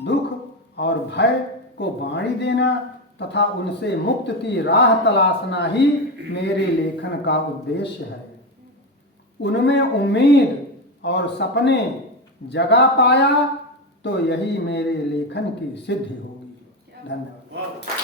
दुख और भय को बाणी देना तथा उनसे मुक्त की राह तलाशना ही मेरे लेखन का उद्देश्य है। उनमें उम्मीद और सपने जगा पाया तो यही मेरे लेखन की सिद्धि होगी। धन्यवाद।